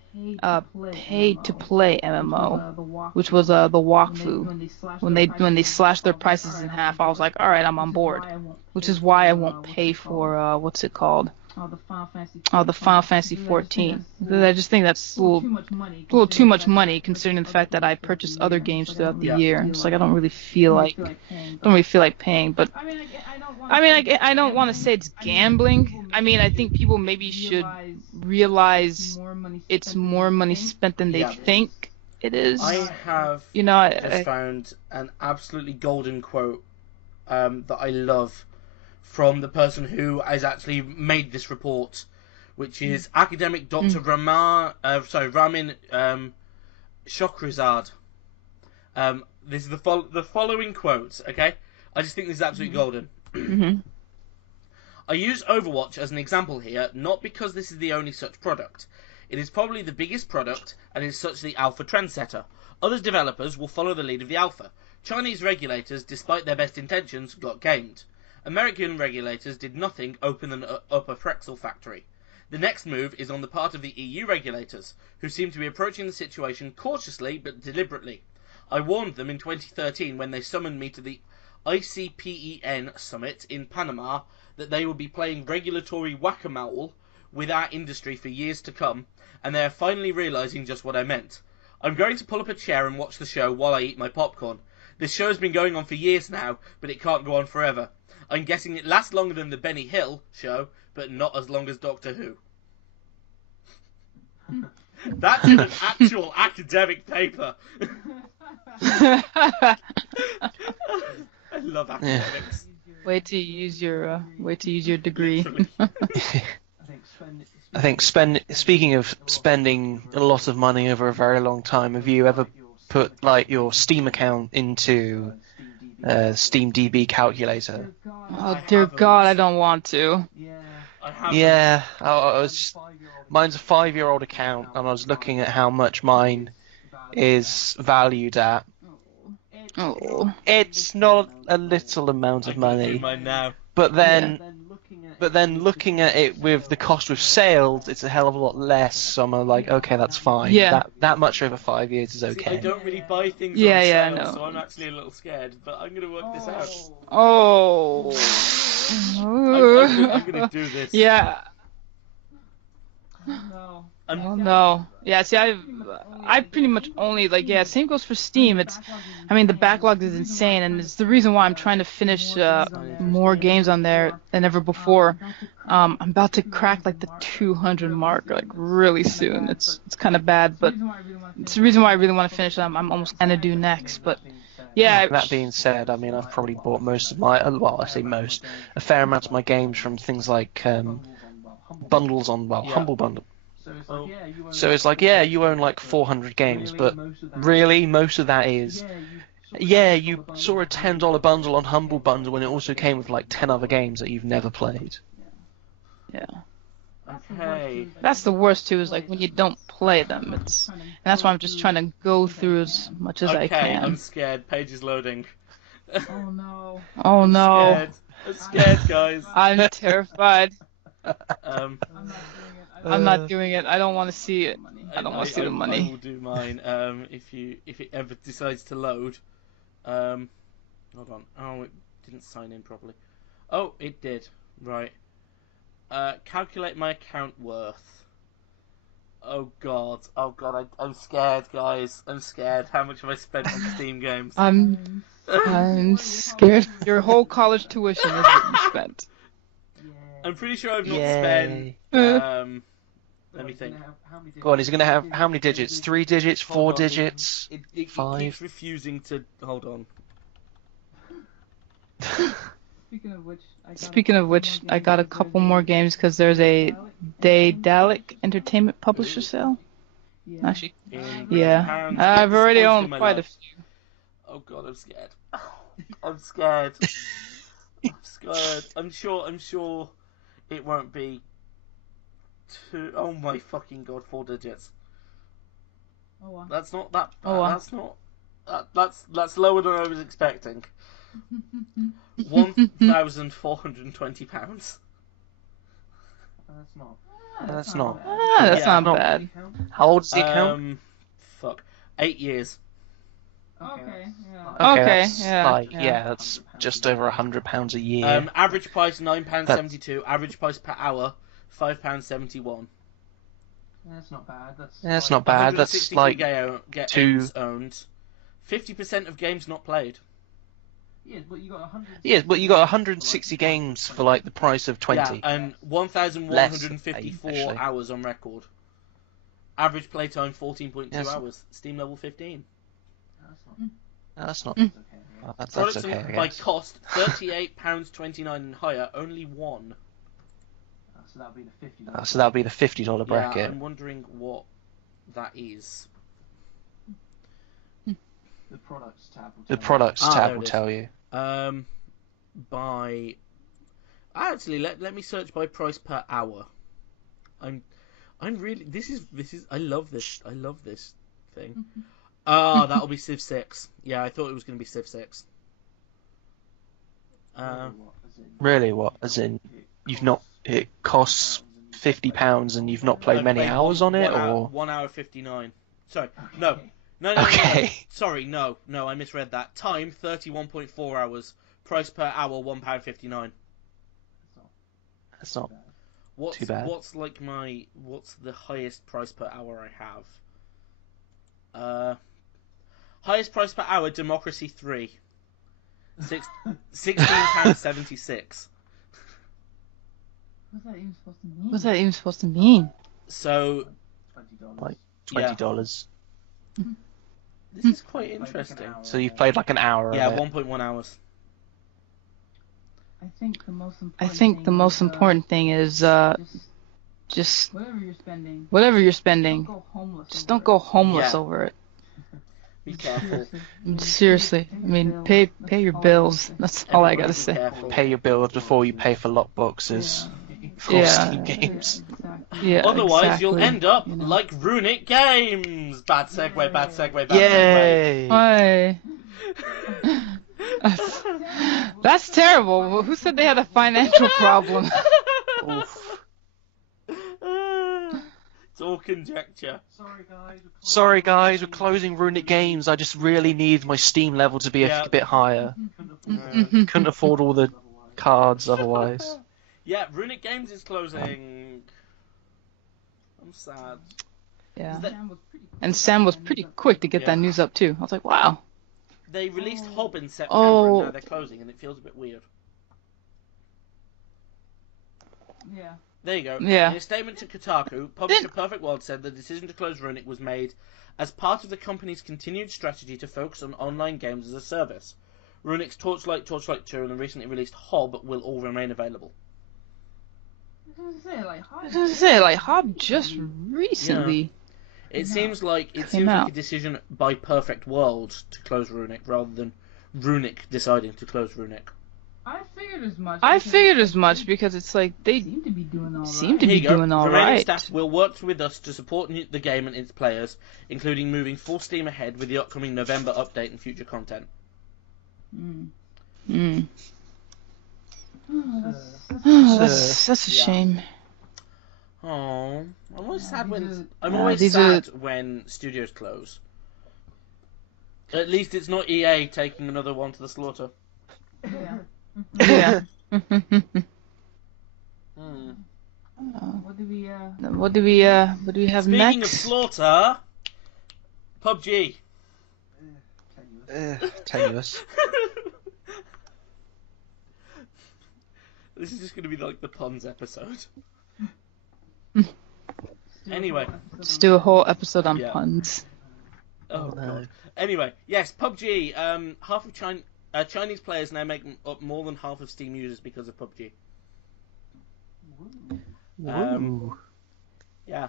paid to play MMO, which was the Wakfu. When they slashed their prices in half, I was like, all right, I'm on board. Which is why I won't pay for what's it called? The Final Fantasy 14. I just think that's a little too much money considering the fact that I purchased other games throughout the year. It's I don't really feel like paying. But I don't want to say it's gambling. I mean, I think people maybe should realize it's more money spent than they think it is. I have just found an absolutely golden quote that I love from the person who has actually made this report, which is academic Dr. Ramin Shokrizad. This is the following quote, okay? I just think this is absolutely golden. Mm-hmm. I use Overwatch as an example here, not because this is the only such product. It is probably the biggest product, and is such the alpha trendsetter. Other developers will follow the lead of the alpha. Chinese regulators, despite their best intentions, got gamed. American regulators did nothing, open up a Frexel factory. The next move is on the part of the EU regulators, who seem to be approaching the situation cautiously but deliberately. I warned them in 2013 when they summoned me to the ICPEN summit in Panama that they would be playing regulatory whack-a-mole with our industry for years to come, and they are finally realising just what I meant. I'm going to pull up a chair and watch the show while I eat my popcorn. This show has been going on for years now, but it can't go on forever. I'm guessing it lasts longer than the Benny Hill show, but not as long as Doctor Who. That's in an actual academic paper. I love academics. Way to use your degree. I think speaking of spending a lot of money over a very long time, have you ever put your Steam account into Steam DB calculator? Oh dear God, I don't want to. Yeah, mine's a 5-year-old account, and I was looking at how much mine is valued at. Oh. It's not a little amount of money, but then looking at it with the cost with sales, it's a hell of a lot less. So I'm like, okay, that's fine. Yeah. That much over 5 years is okay. See, I don't really buy things on sale, no. So I'm actually a little scared, but I'm going to work this out. Oh. I'm going to do this. Yeah. No. Yeah, see, I pretty much only, same goes for Steam. The backlog is insane, and it's the reason why I'm trying to finish more games on there than ever before. I'm about to crack, the 200 mark, really soon. It's kind of bad, but it's the reason why I really want to finish it. I'm almost going to do next, but... Yeah. That being said, I've probably bought most of my, a fair amount of my games from things like bundles on, Humble Bundle. So it's you own 400 games, but really most of that is, you saw a $10 bundle on Humble Bundle and it also came with 10 other games that you've never played. Yeah. Okay. That's the worst too, is when you don't play them. And that's why I'm just trying to go through as much as I can. Okay, I'm scared. Page is loading. Oh no. Oh no. I'm scared, guys. I'm terrified. I'm not doing it. I don't want to see it. I don't want to see the money. I will do mine. If it ever decides to load. Hold on. Oh, it didn't sign in properly. Oh, it did. Right. Calculate my account worth. Oh god. I'm scared, guys. I'm scared. How much have I spent on Steam games? I'm scared. Your whole college tuition is what you spent. I'm pretty sure I've not Yay. spent. Let me think. Go on, he's going to have how many digits? 3 digits? 4 digits? It 5? keeps refusing to. Hold on. Speaking of which, I got a couple more games because there's a Daedalic Entertainment publisher sale. Actually, yeah. I've already owned quite a few. Oh god, I'm scared. I'm scared. I'm scared. I'm sure it won't be 2. Oh my fucking god, 4 digits. Oh wow. That's not that. Oh wow. That's not. That's lower than I was expecting. £1,420. That's not. That's not bad. How old is the account? 8 years. Okay. Okay, that's Yeah. that's just over £100 a year. Average price £9.72. Average price per hour £5.71. That's not bad. That's not bad. That's like games owned. 50% of games not played. Yeah, but you got 100. Yeah, but you got 160 games for like the price of 20. Yeah, and 1,154 hours on record. Average playtime 14.2 hours. Steam level 15. That's not. That's Products okay, I by guess. cost £38.29 and higher. Only one. So that'll be the $50. So that'll be the $50 bracket. Yeah, I'm wondering what that is. The products tab will tell The products tab there will it is. tell you. By actually let me search by price per hour. I'm really this is I love this thing. That'll be Civ 6. Yeah, I thought it was going to be Civ 6. Really, what? As in, you've not? It costs £50 and you've not played many hours on it, or 1 hour 59. Sorry, no. Okay. No. Sorry, no, I misread that. Time 31.4 hours. Price per hour £1.59. That's not What's too bad. What's the highest price per hour I have? Highest price per hour, Democracy 3. £16.76. What's that even supposed to mean? So like $20. this is quite interesting. So you've played like an hour. Yeah, of it. 1.1 hours. I think the most important thing is just whatever you're spending, just don't go homeless over it. Be careful. Seriously, I mean, pay your bills. That's all I gotta say. Careful. Pay your bills before you pay for lock boxes for Steam games. Yeah. Otherwise, exactly. you'll end up like Runic Games. Bad segue. Bad segue. Yay! Why? That's terrible. Who said they had a financial problem? Oof. It's all conjecture. Sorry guys, we're closing Runic Games. I just really need my Steam level to be a bit higher. Couldn't afford all the cards otherwise. Yeah, Runic Games is closing. I'm sad. Yeah. And Sam was pretty quick to get that news up too. I was like, wow. They released Hob in September and now they're closing, and it feels a bit weird. Yeah. There you go. Yeah. In a statement to Kotaku, publisher Perfect World said the decision to close Runic was made as part of the company's continued strategy to focus on online games as a service. Runic's Torchlight 2, and the recently released Hob will all remain available. I was gonna say, like, Hob just recently. It seems like a decision by Perfect World to close Runic rather than Runic deciding to close Runic. I figured as much because it's like they seem to be doing all Remaining right. staff will work with us to support the game and its players, including moving full steam ahead with the upcoming November update and future content. That's a shame. Oh, I'm always sad when studios close. At least it's not EA taking another one to the slaughter. Yeah. What do we have next? Speaking of slaughter, PUBG. Tenuous. This is just going to be like the puns episode. Anyway. Let's do a whole episode on Yeah. puns. Oh, no. God. Anyway, yes, PUBG. Half of Chinese players now make up more than half of Steam users because of PUBG. Ooh. Yeah.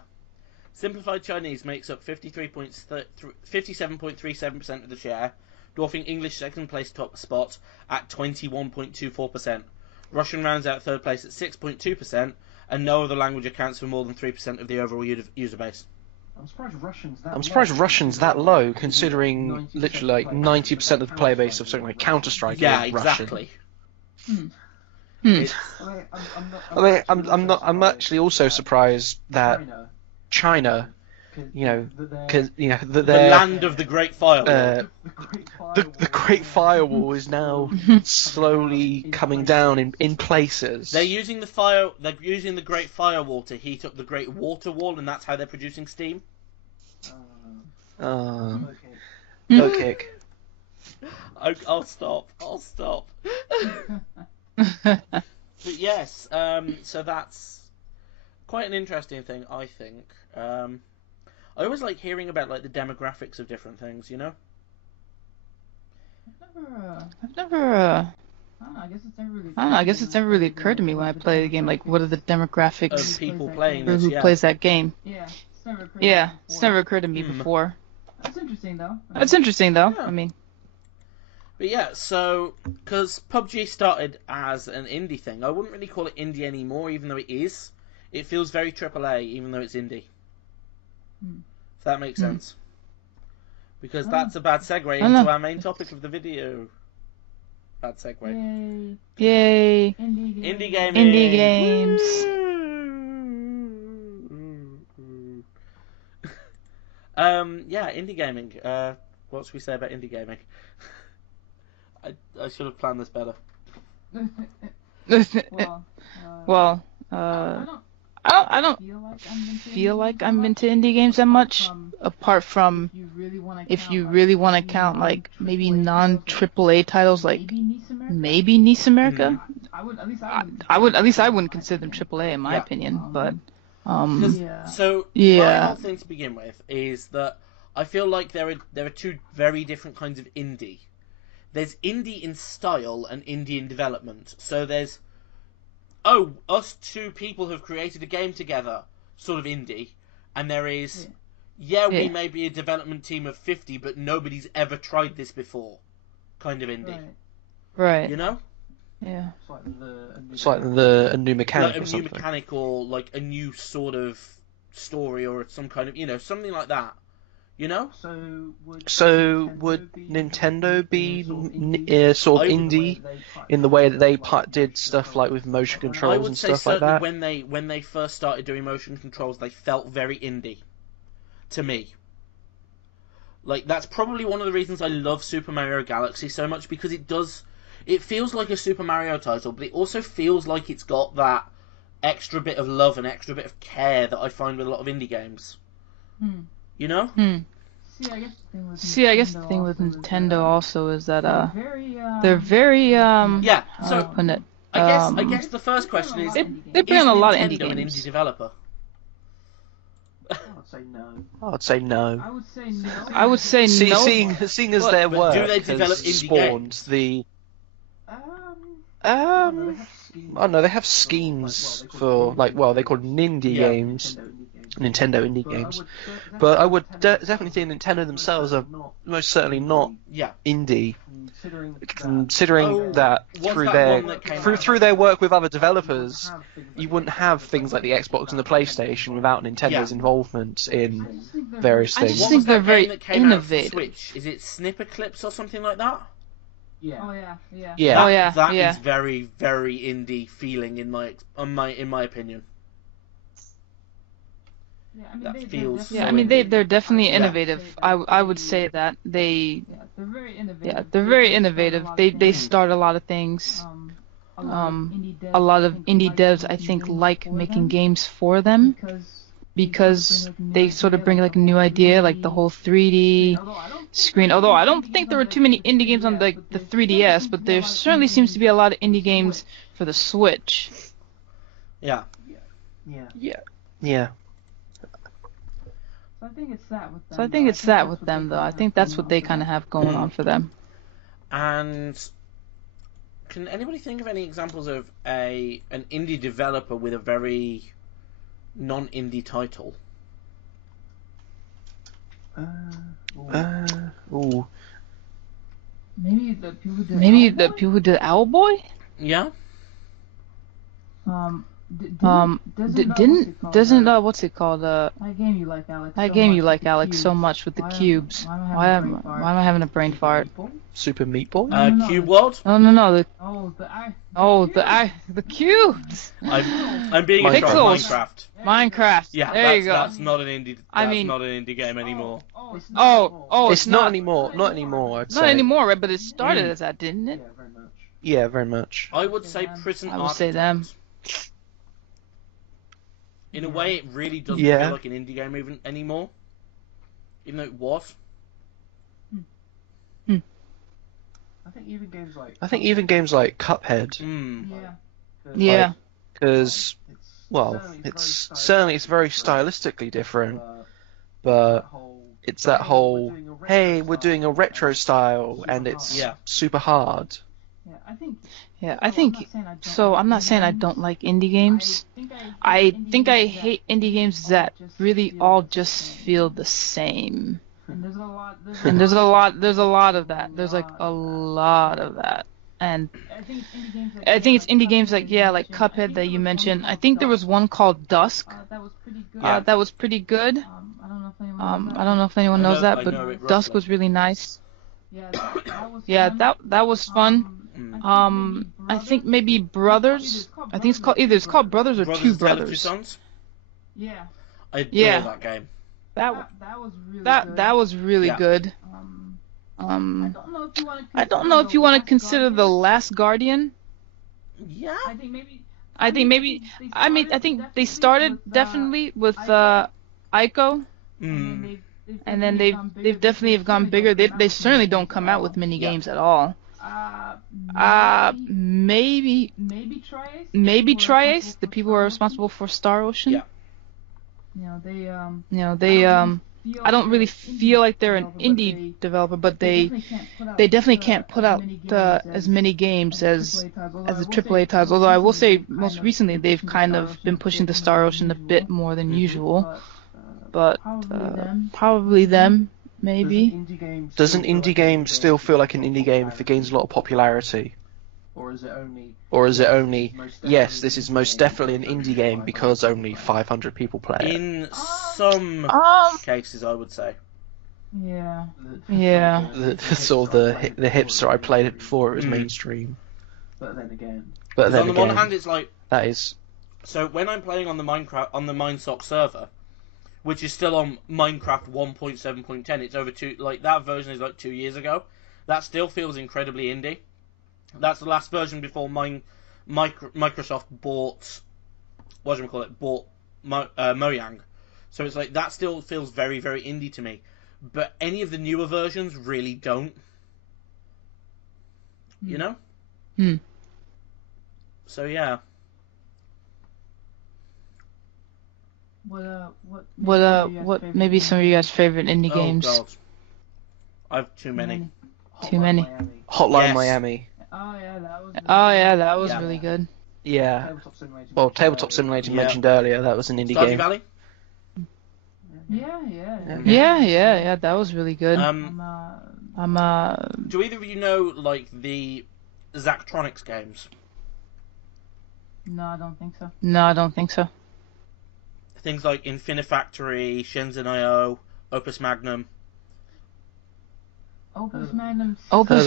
Simplified Chinese makes up 57.37% of the share, dwarfing English second place top spot at 21.24%. Russian rounds out third place at 6.2%, and no other language accounts for more than 3% of the overall user base. I'm surprised Russians that low, considering literally like 90% of the player base of something like Counter-Strike Yeah, is exactly. Russian. It's, I'm actually also surprised that China, because the land of the Great Firewall. the Great Firewall is now slowly coming down in places. They're using the Great Firewall to heat up the Great Water Wall, and that's how they're producing steam. No kick. I'll stop. But yes, so that's quite an interesting thing, I think. I always like hearing about like the demographics of different things, you know? I've never. I don't know, I guess it's never really occurred to me when I play the game. Like, what are the demographics Of people playing for this, who yeah. plays that game? Yeah, It's never occurred to me before. That's interesting though. Yeah. Yeah. I mean, But yeah, so, because PUBG started as an indie thing, I wouldn't really call it indie anymore, even though it is. It feels very AAA, even though it's indie. If that makes sense. Because that's a bad segue into our main topic of the video. Bad segue. yay! Indie gaming. Indie games. Yeah, indie gaming. What should we say about indie gaming? I should have planned this better. Well, I don't feel like I'm into indie games that much, apart from if you really want to count like maybe non-AAA titles like maybe Nice America. I wouldn't consider them AAA in my opinion, but So my whole thing to begin with is that I feel like there are two very different kinds of indie. There's indie in style and indie in development. So there's, us two people have created a game together, sort of indie. And there is, we may be a development team of 50, but nobody's ever tried this before, kind of indie. Right. You know? Yeah. It's like a new mechanic Like or a new something. mechanic or like a new sort of story or some kind of, something like that. You know? So would Nintendo be sort of indie in the way that they did stuff like with motion I controls would and say stuff like certainly that? when they first started doing motion controls, they felt very indie to me. Like, that's probably one of the reasons I love Super Mario Galaxy so much, because it feels like a Super Mario title, but it also feels like it's got that extra bit of love and extra bit of care that I find with a lot of indie games. You know? See, I guess the thing with Nintendo also is that they're very Yeah, so put it? I guess the first question is, they bring on a lot of indie Nintendo an games. indie developer? I'd say no. I would say no. Seeing as their But work do they develop has indie spawned games? the I don't know, they have schemes for like, well, they call them indie games, Nintendo indie games. But I would definitely think Nintendo themselves are most certainly not indie, considering that through their work with other developers, you wouldn't have things like the Xbox and the PlayStation without Nintendo's involvement in various I things. just think they're very innovative. Switch? Is it Snipper Clips or something like that? Yeah. That is very, very indie feeling in my opinion. That feels. Yeah, so I mean indie. they're definitely innovative. I would say that they're very innovative. They start a lot of things. A lot of indie devs I think like making games for them because they sort of bring like a new idea, like the whole 3D screen. Although I don't think there were too many indie games on the 3DS, but there certainly seems to be a lot of indie games for the Switch. Yeah. Yeah. So I think it's that with them. So I think it's that with them, though. I think that's what they kind of have going on for them. And can anybody think of any examples of an indie developer with a very non-indie title? Ooh. Maybe the people who did Owlboy? Yeah. Doesn't what's it called? That game you like, Alex. So much with the cubes. Why am I having a brain fart? Super Meat Boy? Cube World? No. The cubes. I'm being Minecraft. a troll. Minecraft. Yeah, there you go. That's not an indie. Not an indie game anymore. It's not anymore. Not anymore. I'd say. Not anymore, right? But it started as that, didn't it? Yeah, very much. I would say Prison I would say them. In a way, it really doesn't feel like an indie game even anymore. Even though it was. I think even games like Cuphead. Yeah. Because, it's very stylistically different, but it's that whole, hey, we're doing a retro style, and it's super hard. I think so. I'm not saying I don't like indie games. I think I hate indie games that really all just feel the same. And there's a lot of that. There's like a lot of that. And I think it's indie games like Cuphead that you mentioned. I think there was one called Dusk. That was pretty good. I don't know if anyone knows that, but Dusk was really nice. Yeah, that was fun. I think maybe Brothers. I think it's called Brothers or Two Brothers. Yeah. I adore that game. That was really good. I don't know if you want to consider The Last Guardian. Yeah. I think they started definitely with Ico. And then they've definitely have gone bigger. They certainly don't come out with mini games at all. Maybe Tri-Ace, the people who are responsible for Star Ocean. Yeah. They I don't really feel like they're an indie developer, but they definitely can't put out as many games as the AAA titles. Although I will say most recently they've kind of been pushing the Star Ocean a bit more than usual. But probably them, maybe. Does an indie game still feel like an indie game if it gains a lot of popularity? Or is it only, yes, this is most definitely an indie game because only 500 people play it? In some cases, I would say. Yeah. The hipster I played it before it was mainstream. But then again, on the one hand, it's like that is. So when I'm playing on the Mindsock server, which is still on Minecraft 1.7.10, it's over that version is like 2 years ago. That still feels incredibly indie. That's the last version before Microsoft bought Mojang. So it's like that still feels very, very indie to me. But any of the newer versions really don't. You know? So yeah. What maybe some of you guys' favorite indie games? God. I have too many. Hotline Miami. Oh yeah, that was really good. Yeah. Tabletop Simulator mentioned earlier, that was an indie game. Valley? Yeah, that was really good. Do either of you know like the Zachtronics games? No, I don't think so. Things like Infinifactory, Shenzhen.io, Opus Magnum. Opus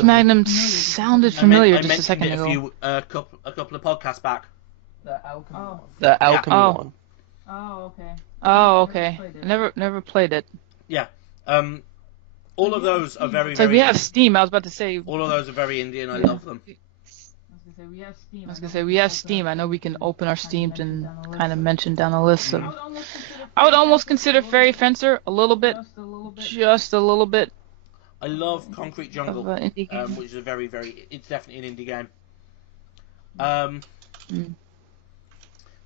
Magnum sounded familiar just a second ago. A couple of podcasts back. The Alchemy one. Oh, okay. Never played it. Yeah. All of those are very. So we have Steam. I was about to say. All of those are very indie, and I love them. I was gonna say we have Steam. I know we can open our Steam and kind of mention down the list of. I would almost consider Fairy Fencer a little bit, just a little bit. I love Concrete Jungle, indie game. which is a very, it's definitely an indie game.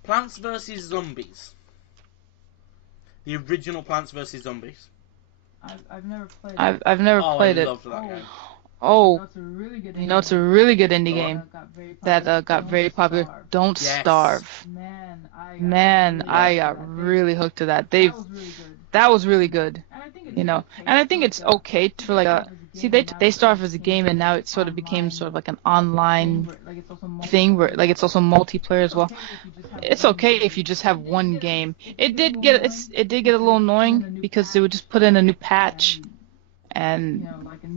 Plants vs. Zombies. The original Plants vs. Zombies. I've never played it. I've never played I it. loved that game. Oh, It's a really good it's a really good indie game that got very popular. Don't Yes. Starve. Man, I got really hooked to that. That was really good. And I think it's okay for like they started as a game and now it sort of became sort of like an online thing where like it's also multiplayer as well. It's okay if you just have one game. It did get a little annoying because they would just put in a new patch and like a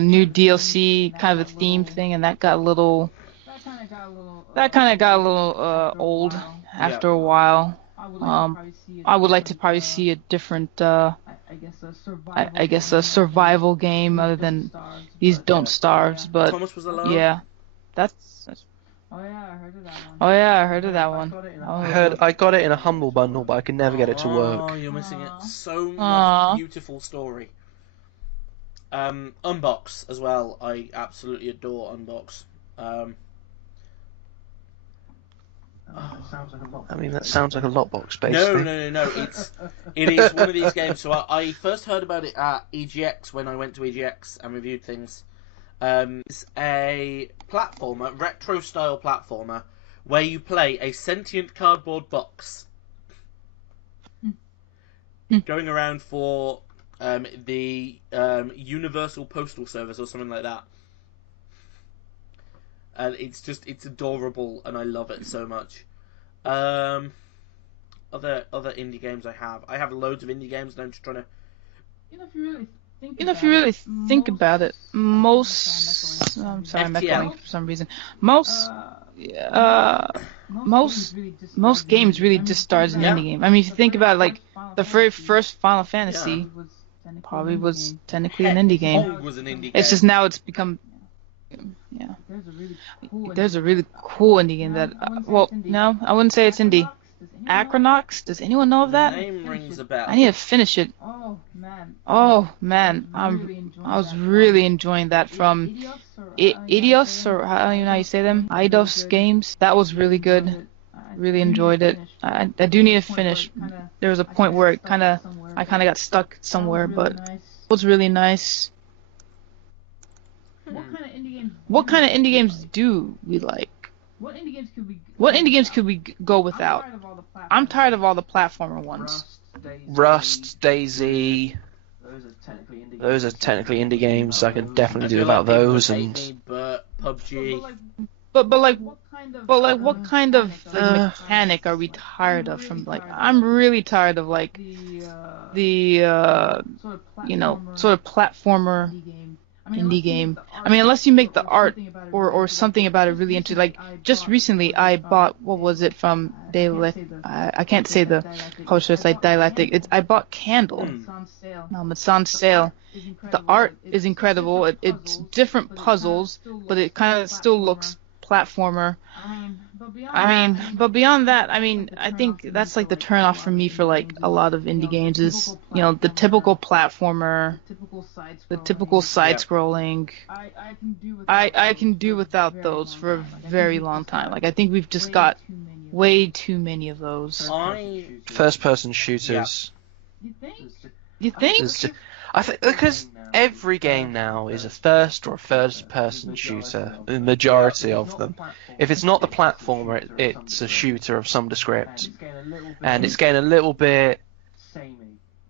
new DLC kind of a theme thing, and that kind of got a little old after a while. I would like to probably see a different I guess a survival game other than these Don't Starves, but Thomas was alone. yeah, that's Oh yeah, I heard of that one. oh yeah, I heard of that one. I got it in a Humble Bundle, but I could never get it to work. Oh, you're missing it. So much Aw. beautiful story. Unbox as well. I absolutely adore Unbox. I mean, that sounds like a Lotbox, basically. No. It is one of these games. So I first heard about it at EGX when I went to EGX and reviewed things. It's a platformer, retro-style platformer, where you play a sentient cardboard box going around for the Universal Postal Service or something like that. And it's adorable, and I love it so much. Other indie games I have loads of indie games, and I'm just trying to. If you really think About it, most I'm sorry, I'm echoing for some reason. Most games really just start as an indie game. I mean, if you think about it, like the very first Final Fantasy probably was technically an indie game. Pong was an indie game. It's just now it's become. Yeah. There's a really cool indie game that. No, I wouldn't say it's indie. Acronox? Does anyone know of that? The name rings a bell. I need to finish it. Oh man, I was really enjoying that from Eidos, or I don't even know how you say them. Eidos Games. That was really good. Really enjoyed it. I do need to finish. There was a point where I kind of got stuck somewhere, but it was really nice. What kind of indie games do we like? What indie games could we go without? I'm tired of all the platformer ones. Rust, DayZ. Those are technically indie games. I could definitely do without those. And But PUBG. But what kind of mechanic are we tired of from like? I'm really tired of like the sort of platformer indie game. I mean, unless you make the art or something about it really interesting. Like just recently, I bought what was it from Dialectic? I can't say the publisher. It's like Dialectic. I bought Candle. It's on sale. The art is incredible. It's different puzzles, but it kind of still looks platformer. But beyond that, I mean, I think that's like the turn off for me for like a lot of indie games is, the typical platformer, the typical side scrolling. I can do without those for a very long time. Like I think we've just got way too many of those. first person shooters. You think? I think because every game now is a first or a first-person shooter, the majority of them. If it's not the platformer, it's a shooter of some descript, and it's getting a little bit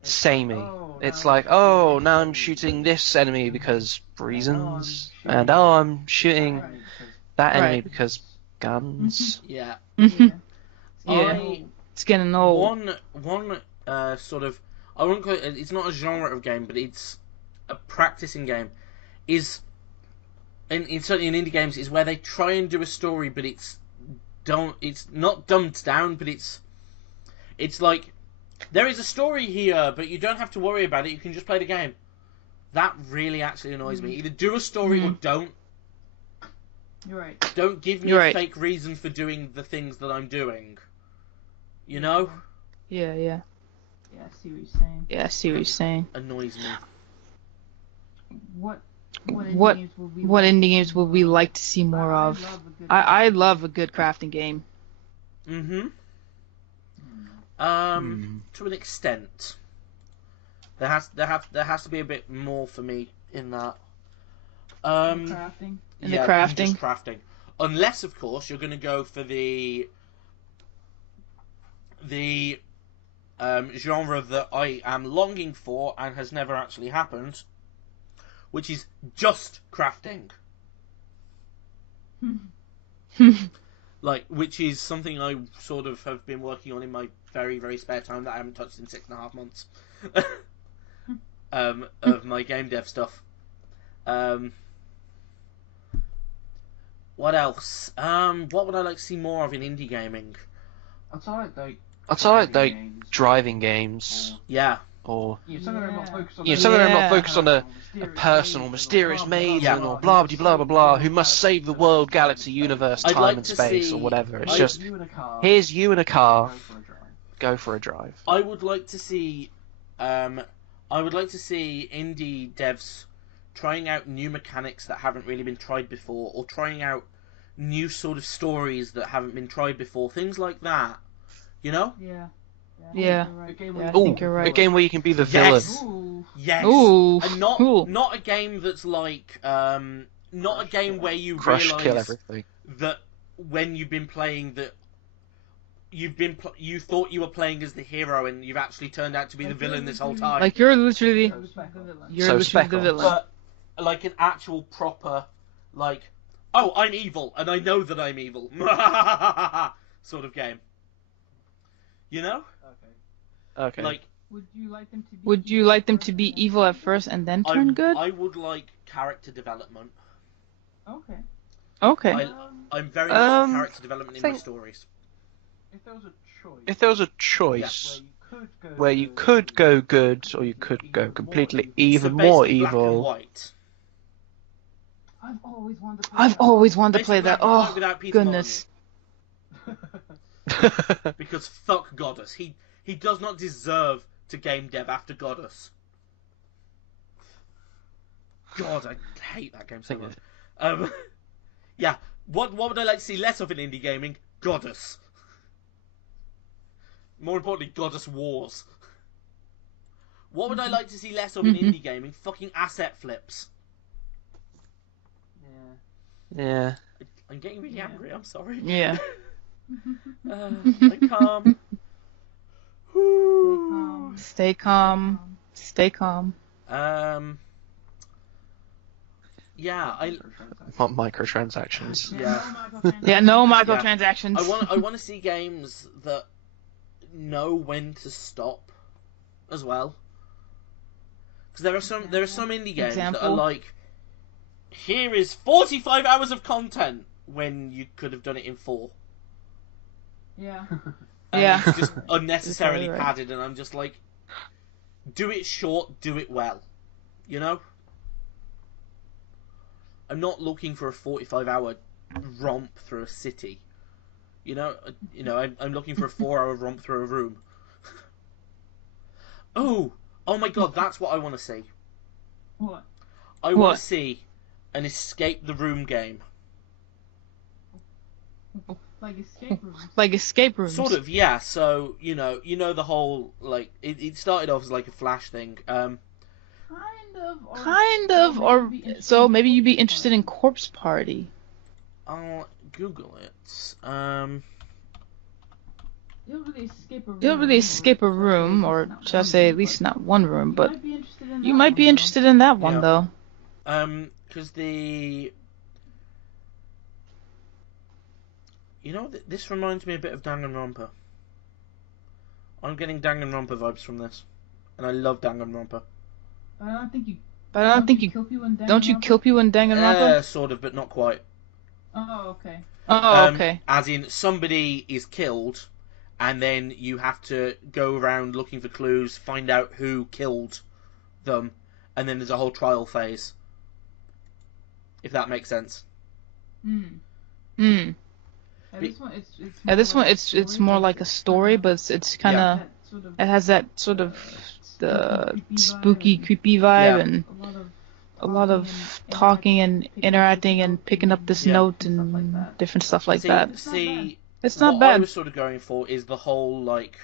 samey. It's like, oh, now I'm shooting this enemy because reasons, and oh, I'm shooting that enemy because guns. Yeah. It's getting old. One sort of, I wouldn't call it, it's not a genre of game, but it's a practicing game, is, and certainly in indie games, is where they try and do a story, but it's not dumbed down, but it's like, there is a story here, but you don't have to worry about it, you can just play the game. That really actually annoys me. Either do a story or don't. You're right. Don't give me a fake reason for doing the things that I'm doing. You know? Yeah. Yeah, I see what you're saying. Yeah, I see what you're saying. Annoys me. What indie games would we like to see more of? I love a good crafting game. Mm-hmm. To an extent. There has to be a bit more for me in that. Crafting. The crafting. Just crafting. Unless, of course, you're going to go for the genre that I am longing for and has never actually happened, which is just crafting. Which is something I sort of have been working on in my very, very spare time that I haven't touched in 6.5 months. Of my game dev stuff. What else? What would I like to see more of in indie gaming? I'd like driving games. Yeah. Or Some of them not focused on a personal, mysterious maiden or blah blah blah blah blah who must save the world, galaxy, universe, time and space or whatever. It's just here's you in a car. Go for a drive. I would like to see indie devs trying out new mechanics that haven't really been tried before, or trying out new sort of stories that haven't been tried before. Things like that. You know? Yeah. I think you're right. A game where you can be the villain. Yes. Ooh. And not a game that's like not a game where you Crush, realise kill everything. that when you've been playing that you thought you were playing as the hero and you've actually turned out to be the villain this whole time. Like you're literally the villain. But like an actual proper like, oh, I'm evil and I know that I'm evil sort of game. You know? Okay. Like, would you like them to be evil at first and then turn good? I would like character development. Okay. I'm very much for character development in my stories. If there was a choice where you could go good or you could go completely even more evil. Black and white. I've always wanted to play I've always wanted to play that. Oh, goodness. Because fuck Goddess. He does not deserve to game dev after Goddess. God, I hate that game so much. Yeah, what would I like to see less of in indie gaming? Goddess. More importantly, Goddess Wars. What would I like to see less of in indie gaming? Fucking asset flips. Yeah. I'm getting really angry, I'm sorry. Yeah. Stay calm. Stay calm. Stay calm. Yeah, Want microtransactions. Yeah. Yeah, no microtransactions. I want to see games that know when to stop, as well. Because there are some indie games that are like, here is 45 hours of content when you could have done it in 4. Yeah. And it's just unnecessarily padded, and I'm just like, do it short, do it well. You know? I'm not looking for a 45-hour romp through a city. You know, I'm looking for a 4-hour romp through a room. Oh my god, that's what I want to see. What? I want to see an escape the room game. Like escape rooms. Like escape rooms. Sort of, yeah. So you know the whole like it started off as like a Flash thing. Kind of. Or so maybe you'd be interested in Corpse Party. I'll Google it. You don't really escape a room, or should I say at least not one room, but you might be interested in that one though. Because this reminds me a bit of Danganronpa. I'm getting Danganronpa vibes from this, and I love Danganronpa. But I don't think you. Don't you kill people in Danganronpa? Sort of, but not quite. Oh, okay. Okay. As in, somebody is killed, and then you have to go around looking for clues, find out who killed them, and then there's a whole trial phase. If that makes sense. This one, it's more like a story, but it's kind of it has that sort of the spooky, creepy vibe, and a lot of talking and interacting and picking up this note and different stuff like that. See, it's not what bad. I was sort of going for is the whole, like,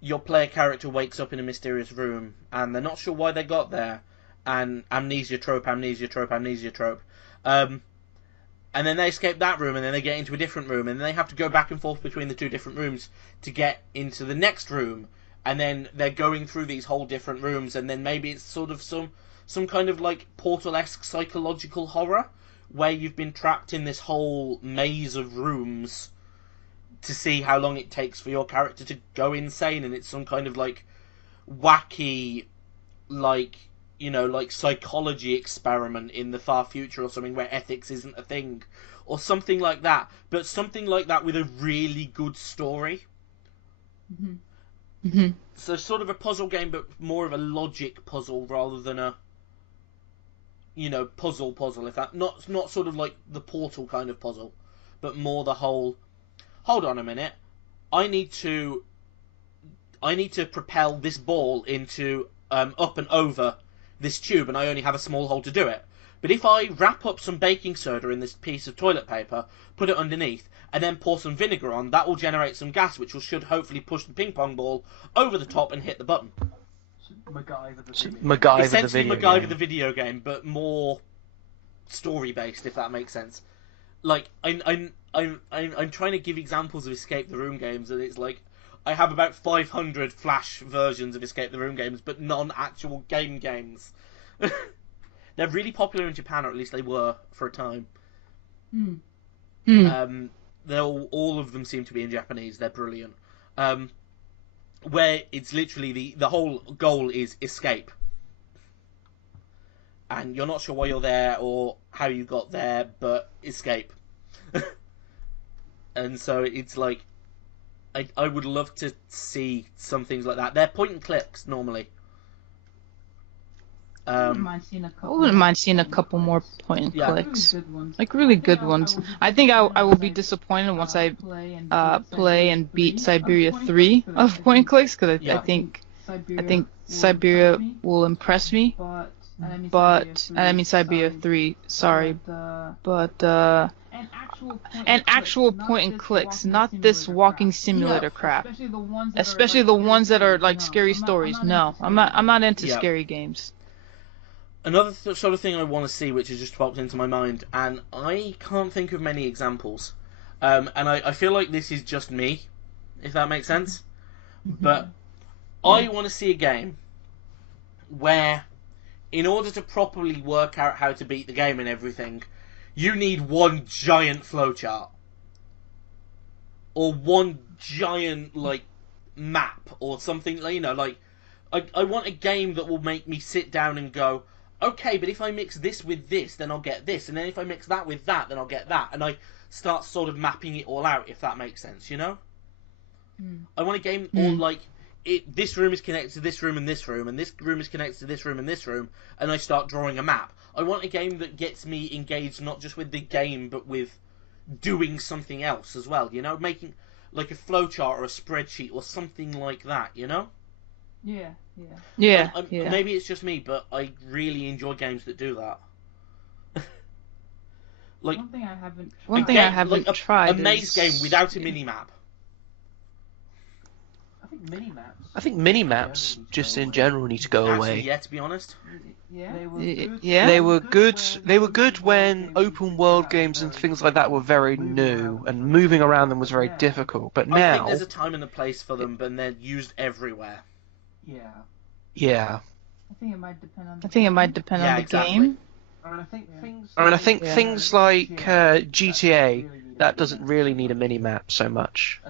your player character wakes up in a mysterious room, and they're not sure why they got there, and amnesia trope. And then they escape that room, and then they get into a different room, and then they have to go back and forth between the two different rooms to get into the next room, and then they're going through these whole different rooms, and then maybe it's sort of some kind of, like, Portal-esque psychological horror, where you've been trapped in this whole maze of rooms to see how long it takes for your character to go insane, and it's some kind of, like, wacky, like, you know, like, psychology experiment in the far future or something where ethics isn't a thing, or something like that, but something like that with a really good story. Mm-hmm. Mm-hmm. So sort of a puzzle game, but more of a logic puzzle rather than a, you know, puzzle, if that, not sort of like the Portal kind of puzzle, but more the whole, hold on a minute, I need to propel this ball into, up and over this tube, and I only have a small hole to do it. But if I wrap up some baking soda in this piece of toilet paper, put it underneath, and then pour some vinegar on, that will generate some gas, which should hopefully push the ping pong ball over the top and hit the button. Essentially MacGyver the video game, but more story based, if that makes sense. Like, I'm trying to give examples of Escape the Room games, and it's like, I have about 500 Flash versions of Escape the Room games, but non-actual games. They're really popular in Japan, or at least they were for a time. All of them seem to be in Japanese. They're brilliant. Where it's literally the whole goal is escape, and you're not sure why you're there or how you got there, but escape. And so it's like, I would love to see some things like that. They're point and clicks normally. I wouldn't mind seeing a couple more point and clicks, like really good ones. I think I will be disappointed once I play and beat Siberia 3 of point and clicks, because I think Siberia will impress me. But I mean Siberia 3, sorry, but and actual point and clicks, not this walking simulator crap. Especially the ones that are like scary stories. No, I'm not into scary games. Another sort of thing I want to see, which has just popped into my mind, and I can't think of many examples, and I feel like this is just me, if that makes sense, but I want to see a game where, in order to properly work out how to beat the game and everything, you need one giant flowchart, or one giant, like, map, or something, you know, like, I want a game that will make me sit down and go, okay, but if I mix this with this, then I'll get this, and then if I mix that with that, then I'll get that, and I start sort of mapping it all out, if that makes sense, you know? I want a game all like, this room is connected to this room, and this room is connected to this room and this room, and I start drawing a map. I want a game that gets me engaged not just with the game, but with doing something else as well, you know? Making, like, a flowchart or a spreadsheet or something like that, you know? Yeah. Maybe it's just me, but I really enjoy games that do that. Like, one thing I haven't tried. A maze game without a mini-map. I think mini-maps just in general need to go away. Yeah, to be honest. They were good when open world games and things like that were very new, and moving around them was very difficult. But now I think there's a time and a place for them, but they're used everywhere. Yeah. I think it might depend on the game. I think things like GTA, that doesn't really need a mini-map so much.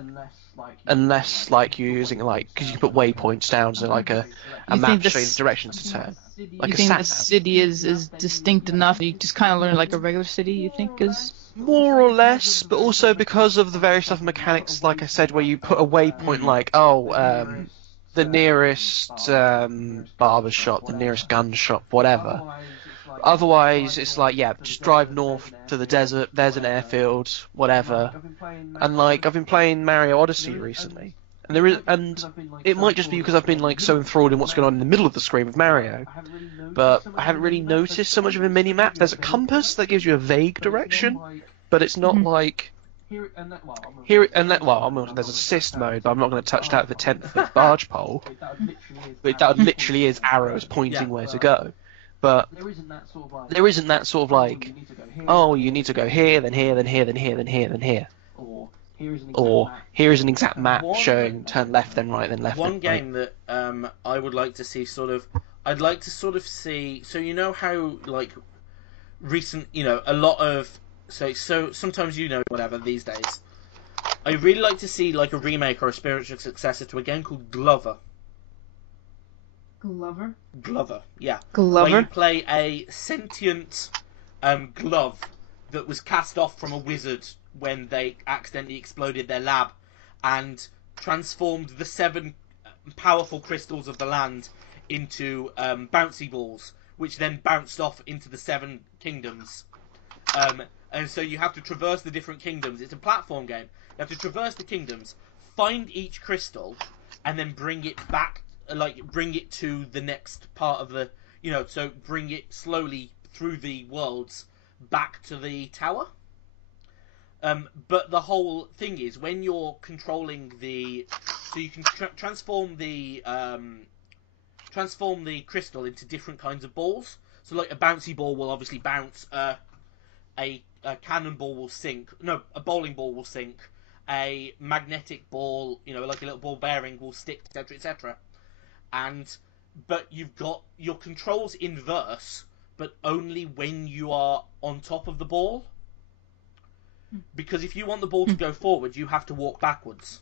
Unless, like, you're using, like, because you can put waypoints down, so like a map showing the directions to turn. Like you think the city is distinct enough? You just kind of learn like a regular city, you think is? More or less, but also because of the various other mechanics, like I said, where you put a waypoint, like, the nearest barber shop, the nearest gun shop, whatever. Otherwise, it's like, just drive north to the desert, there's an airfield, whatever. And, like, I've been playing Mario Odyssey recently, And it might just be because I've been like so enthralled in what's going on in the middle of the screen with Mario, but I haven't really noticed so much of a mini map. There's a compass that gives you a vague direction, but it's not like there's assist mode, but I'm not going to touch that with a 10-foot barge pole. But that literally is arrows pointing where to go. But there isn't that sort of like, oh, you need to go here, then here, then here, then here, then here, then here. Or here is an exact map showing turn left, then right, then left. One then game that I would like to see I'd like to sort of see. So you know how like recent, a lot of so sometimes whatever these days. I really like to see like a remake or a spiritual successor to a game called Glover. Glover, yeah. Glover? Where you play a sentient glove that was cast off from a wizard when they accidentally exploded their lab and transformed the 7 powerful crystals of the land into bouncy balls, which then bounced off into the 7 kingdoms. And so you have to traverse the different kingdoms. It's a platform game. You have to traverse the kingdoms, find each crystal, and then bring it back, bring it to the next part of the, so bring it slowly through the worlds back to the tower. But the whole thing is when you're controlling so you can transform the crystal into different kinds of balls. So like a bouncy ball will obviously bounce, a cannonball will sink. No, a bowling ball will sink. A magnetic ball, like a little ball bearing will stick, etc., etc. But you've got your controls inverse, but only when you are on top of the ball. Because if you want the ball to go forward, you have to walk backwards.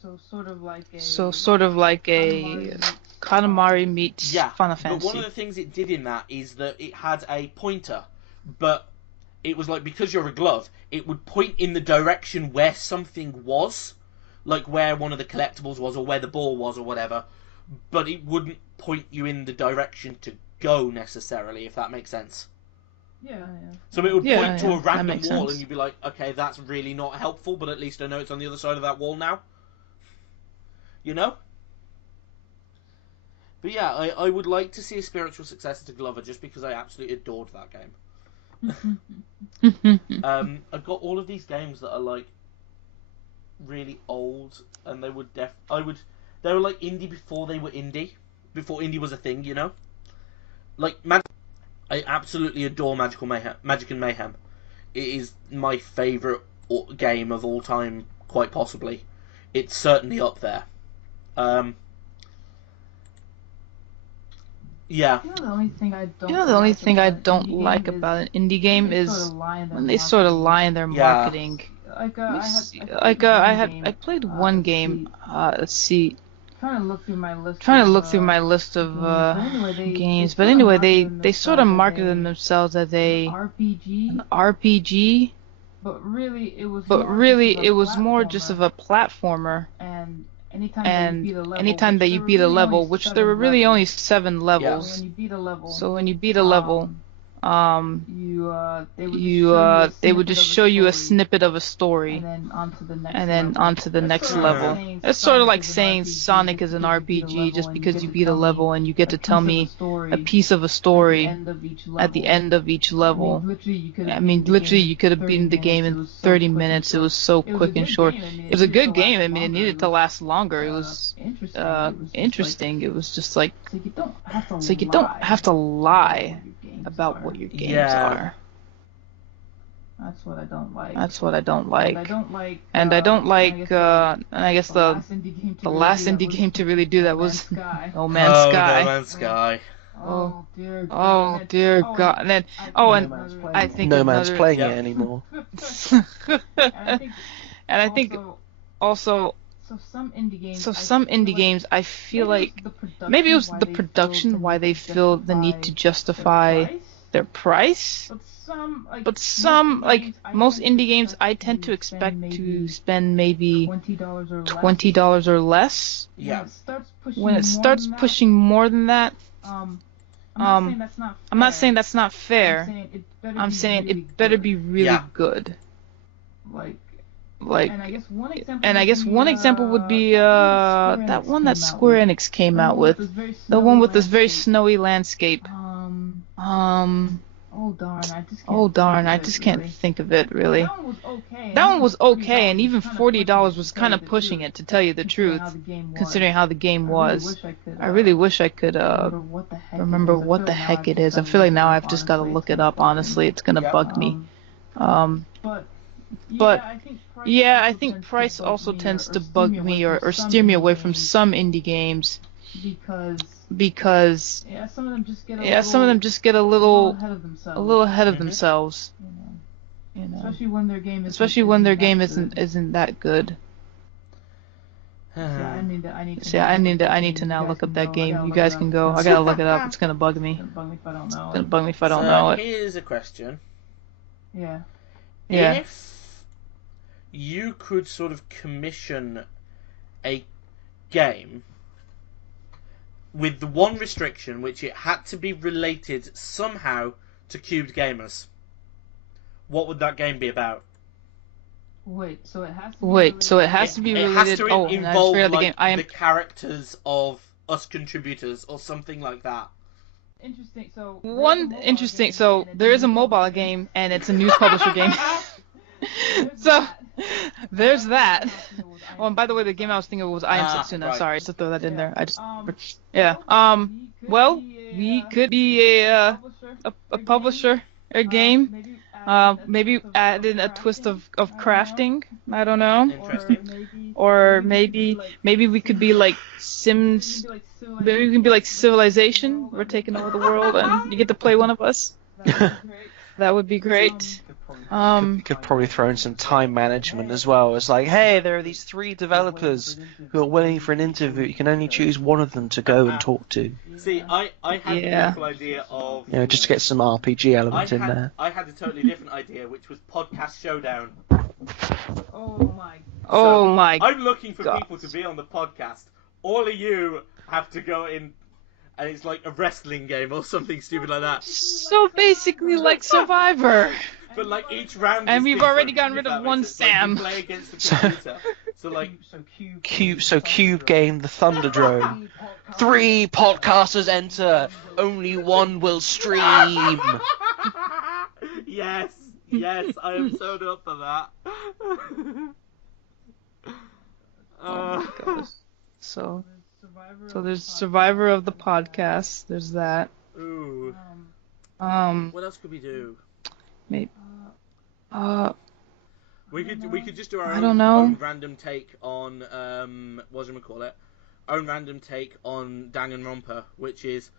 So sort of like a Katamari meets Final Fantasy. But one of the things it did in that is that it had a pointer, but it was like, because you're a glove, it would point in the direction where something was, like where one of the collectibles was or where the ball was or whatever, but it wouldn't point you in the direction to go necessarily, if that makes sense. Yeah. So it would point to a random wall sense. and you'd be like, okay, that's really not helpful, but at least I know it's on the other side of that wall now. But yeah, I would like to see a spiritual successor to Glover just because I absolutely adored that game. I've got all of these games that are like really old, and they would they were like indie before they were indie, before indie was a thing, Like I absolutely adore Magic and Mayhem. It is my favourite game of all time, quite possibly. It's certainly up there. Yeah. The only thing I don't like about an indie game is when they sort of lie in their marketing. I played one game. Let's see. Trying to look through my list of games, but anyway, they sort of marketed themselves as an RPG. But really, it was more just of a platformer. And anytime that you beat a level, which there were really only 7 levels. So when you beat a level, they would just show you a snippet of a story, and then onto the next level. It's sort of like saying Sonic is an RPG just because you beat a level and you get to tell me a piece of a story at the end of each level. I mean, literally, you could have beaten the game in 30 minutes. It was so quick and short. It was a good game. I mean, it needed to last longer. It was interesting. It was just like, so you don't have to lie about what your games are. That's what I don't like. And I don't like. And I guess the last indie game to really do that was No Man's Sky. No Man's Sky. Oh dear God. And then I think no man's playing it anymore. And I think also. So some indie games, I feel like maybe it was the production why they feel the need to justify their price. But some, like most indie games, I tend to expect to spend maybe $20 or less. Yeah. When it starts pushing more than that, I'm not saying that's not fair. I'm saying it better be really good. like, And I guess one example would be that one that Square Enix came out with, the one with this very snowy landscape. Oh darn, I just can't think of it really. That one was okay, and even $40 was kind of pushing it, to tell you the truth, considering how the game was. I really wish I could remember what the heck it is. I feel like now I've just got to look it up. Honestly, it's gonna bug me. But yeah, I think price also tends to bug me or steer me away from some indie games because some of them just get a little ahead of themselves. You know, Especially when their game isn't that good. I need to now look up that game. You guys can go. I gotta look it up. It's gonna bug me. It's gonna bug me if I don't know it. Here's a question. Yeah. If you could sort of commission a game with the one restriction, which it had to be related somehow to cubed gamers, what would that game be about? Wait, so it has to be It related. has to involve like the characters of us contributors or something like that. Interesting. So there is a mobile game and it's a news publisher game. So there's that. Oh, and by the way, the game I was thinking of was I Am Setsuna. Right. Sorry, just to throw that in there. Well, we could be a publisher, a game. Maybe add in a twist of crafting. I don't know. Interesting. Or maybe we could be like Sims. Maybe we can be like Civilization. We're taking over the world, and you get to play one of us. That would be great. You could probably throw in some time management as well. It's like, hey, there are these 3 developers who are willing for an interview. You can only choose one of them to go and talk to. See, I had the beautiful idea of... just to get some RPG element in there. I had a totally different idea, which was Podcast Showdown. Oh my I'm looking for people to be on the podcast. All of you have to go in, and it's like a wrestling game or something stupid like that. So basically like Survivor. But like each round and is we've different, already gotten rid of one Sam. Like, you play against the computer. Cube game, the Thunderdrome. 3 podcasters enter, only 1 will stream. Yes, I am so up for that. Oh my gosh. So there's Survivor of the podcast. There's that. Ooh. What else could we do? Maybe. We could just do our own random take on own random take on Danganronpa, which is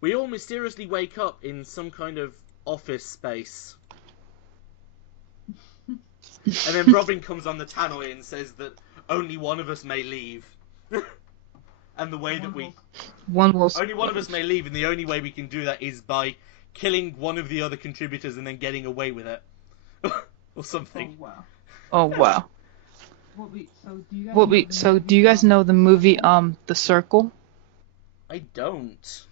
we all mysteriously wake up in some kind of office space. And then Robin comes on the tannoy and says that only one of us may leave. And the way that only one of us may leave, and the only way we can do that is by killing one of the other contributors and then getting away with it. Or something. Oh wow. So do you guys know the movie The Circle? I don't.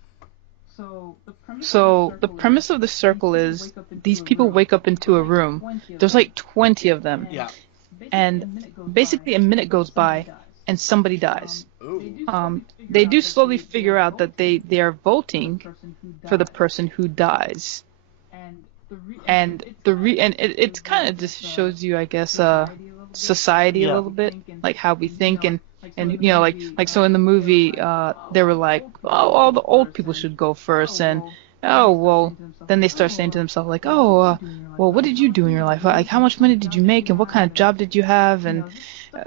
So the premise of The Circle is these people wake up into a room. There's like 20 of them. Yeah. And basically a minute goes by and somebody dies. Ooh. They do slowly figure out that they are voting for the person who dies. And it kind of just shows you, I guess, society a little bit, like how we think, and you know, like so in the movie, they were like, oh, all the old people should go first, and oh well, then they start saying to themselves like, oh, well, what did you do in your life? Like, how much money did you make, and what kind of job did you have, and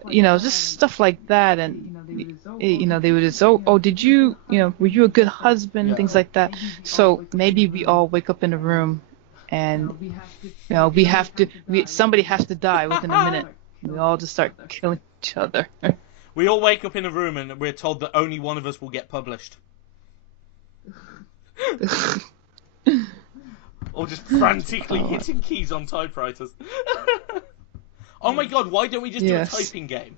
you know, just stuff like that, and you know, they would just, oh, did you, you know, were you a good husband, things like that. So maybe we all wake up in a room. And you know, somebody has to die within a minute. We all just start killing each other. We all wake up in a room and we're told that only one of us will get published. Or just frantically hitting keys on typewriters. Oh my god, why don't we just do a typing game?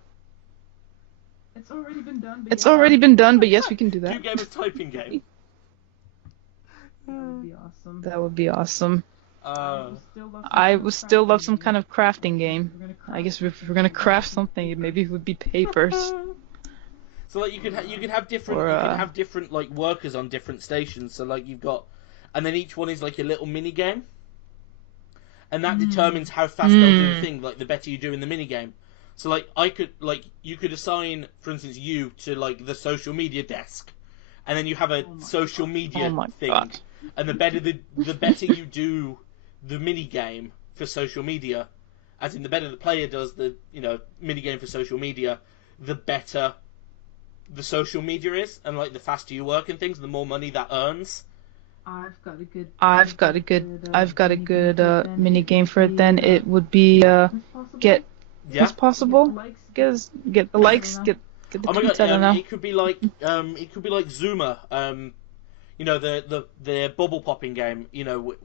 It's already been done. It's already been done, but yes, we can do that. 2 gamers typing game. That would be awesome. That would be awesome. I would still love some kind of crafting game. I guess if we're gonna craft something, maybe it would be papers. So like you could have different like workers on different stations. So like you've got, and then each one is like a little mini game, and that determines how fast they'll do the thing. Like the better you do in the mini game. So like you could assign, for instance, you to like the social media desk, and then you have a social media thing, and the better you do the mini game for social media, as in the better the player does the mini game for social media, the better the social media is, and like the faster you work and things, the more money that earns. I've got a good mini game for it. Then it would be get what's possible. Get the likes. Get the tweets. I don't know. It could be like Zuma. The bubble popping game.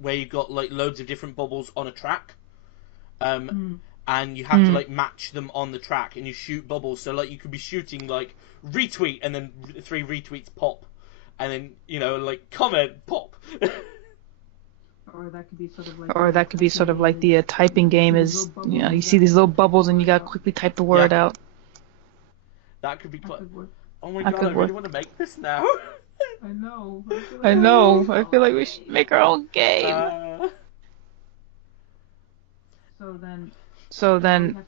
Where you've got like loads of different bubbles on a track. And you have to like match them on the track, and you shoot bubbles. So like you could be shooting like retweet, and then 3 retweets pop, and then like comment pop. Or that could be sort of like the typing game is you see these little bubbles and you gotta quickly type the word out. That could be quite. Oh my god! I really want to make this now. I know. I feel like we should make our own game. So then,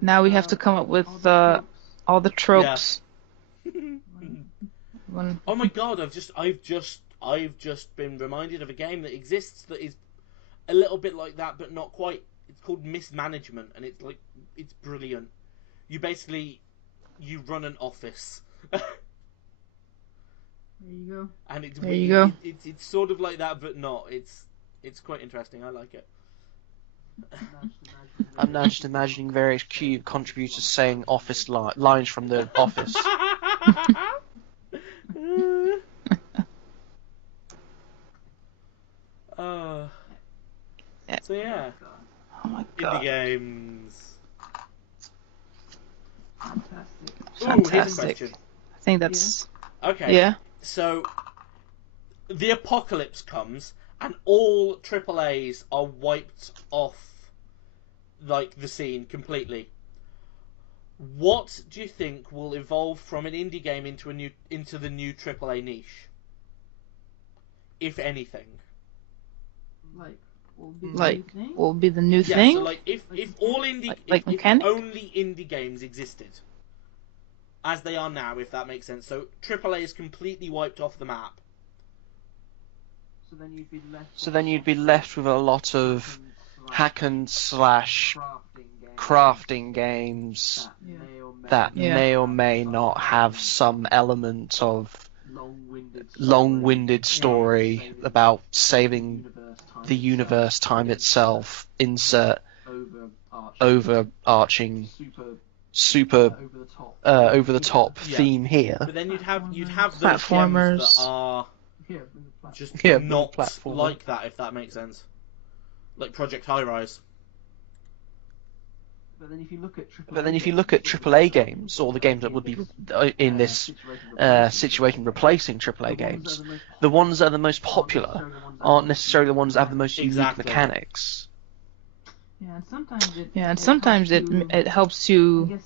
now we have to come up with all the tropes. Oh my god! I've just been reminded of a game that exists that is a little bit like that, but not quite. It's called Mismanagement, and it's brilliant. You run an office. There you go. And it's sort of like that, but not. It's quite interesting. I like it. I'm now just imagining various Cube contributors saying office lines from the office. So yeah. Oh my god. Indie games. Fantastic. Here's a question. I think that's okay. Yeah. So the apocalypse comes and all AAAs are wiped off like the scene completely. What do you think will evolve from an indie game into the new AAA niche? If anything. What will be the new thing? So like if all indie if only indie games existed as they are now, if that makes sense. So AAA is completely wiped off the map. So then you'd be left with a lot of hack and slash crafting games that may or may not have some element of long-winded story about saving the universe time itself. Insert overarching super over the top theme here. But then you'd have those platformers games that are just not like that, if that makes sense. Like Project High Rise. But then if you look at AAA games, or the games that would be in this situation replacing AAA games, the ones that are the most popular aren't necessarily the ones that have the most unique mechanics. Yeah, and sometimes it helps you,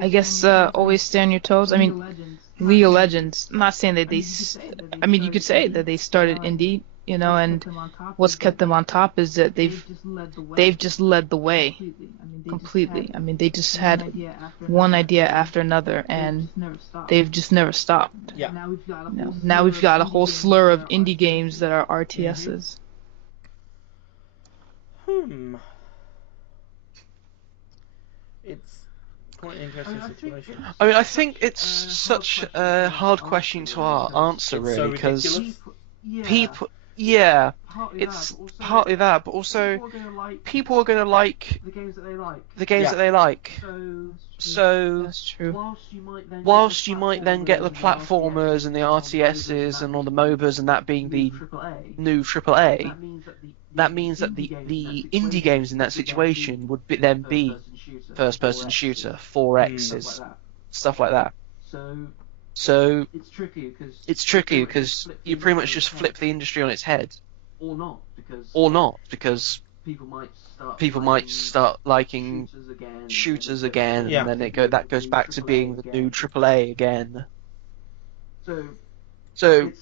I guess, always stay on your toes. I mean, League of Legends. I'm not saying that you could say that they started indie, and what's kept them on top is that they've just led the way completely. I mean, they just had one idea after another, and they've just never stopped. Yeah. Now we've got a whole slur of indie games that are RTSs. It's quite an interesting situation. I mean, I think it's such a hard question to answer, really, because people. Yeah, it's partly that, but also people are going to like the games that they like. So that's true. Whilst you might then get the platformers and the RTSs and all the MOBAs and that being the new AAA, that means that the indie games in that situation would then be first-person shooter, 4Xs, stuff like that. So it's tricky because you pretty much just flip the industry on its head. or not, because people might start liking shooters again, Yeah. and then that goes back to being the new AAA again. So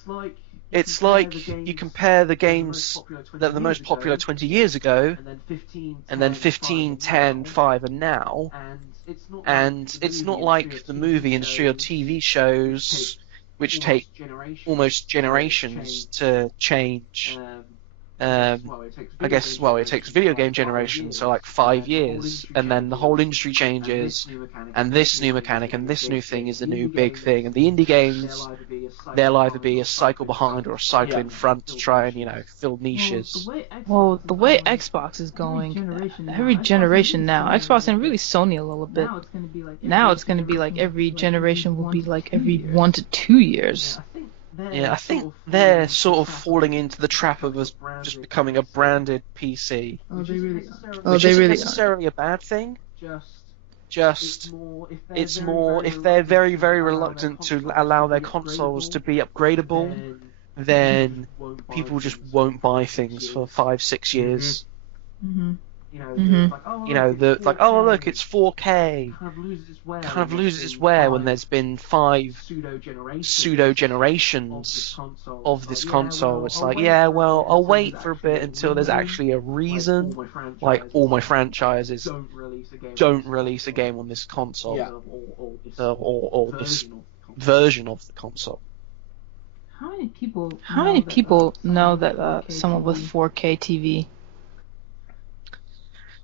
it's like you compare the games that are the most popular 20 years ago, and then 15, 10, 5, and now, and it's not like the movie industry or TV shows, which take almost generations to change. I guess, it takes video game generations, so like 5 years, and then the whole industry changes, and this new mechanic and this new thing is the new big thing, and the indie games, they'll either be a cycle behind or a cycle in front to try and, fill niches. Well, the way Xbox is going, every generation now, Xbox and really Sony a little bit, now it's going to be like every generation will be like every 1 to 2 years. Yeah, I think they're sort of falling into the trap of us just becoming a branded PC. Oh, they really are. Which isn't necessarily a bad thing. Just, it's more, if they're very, very reluctant to allow their consoles to be upgradable, then people just won't buy things for 5-6 years. Mm-hmm. Look, it's 4K. Kind of loses its wear when there's been 5 pseudo generations of this console. It's like, I'll wait for a bit until there's actually a reason. Like, all my franchises don't release a game on this console, or this version of the console. How many people know that someone with 4K TV?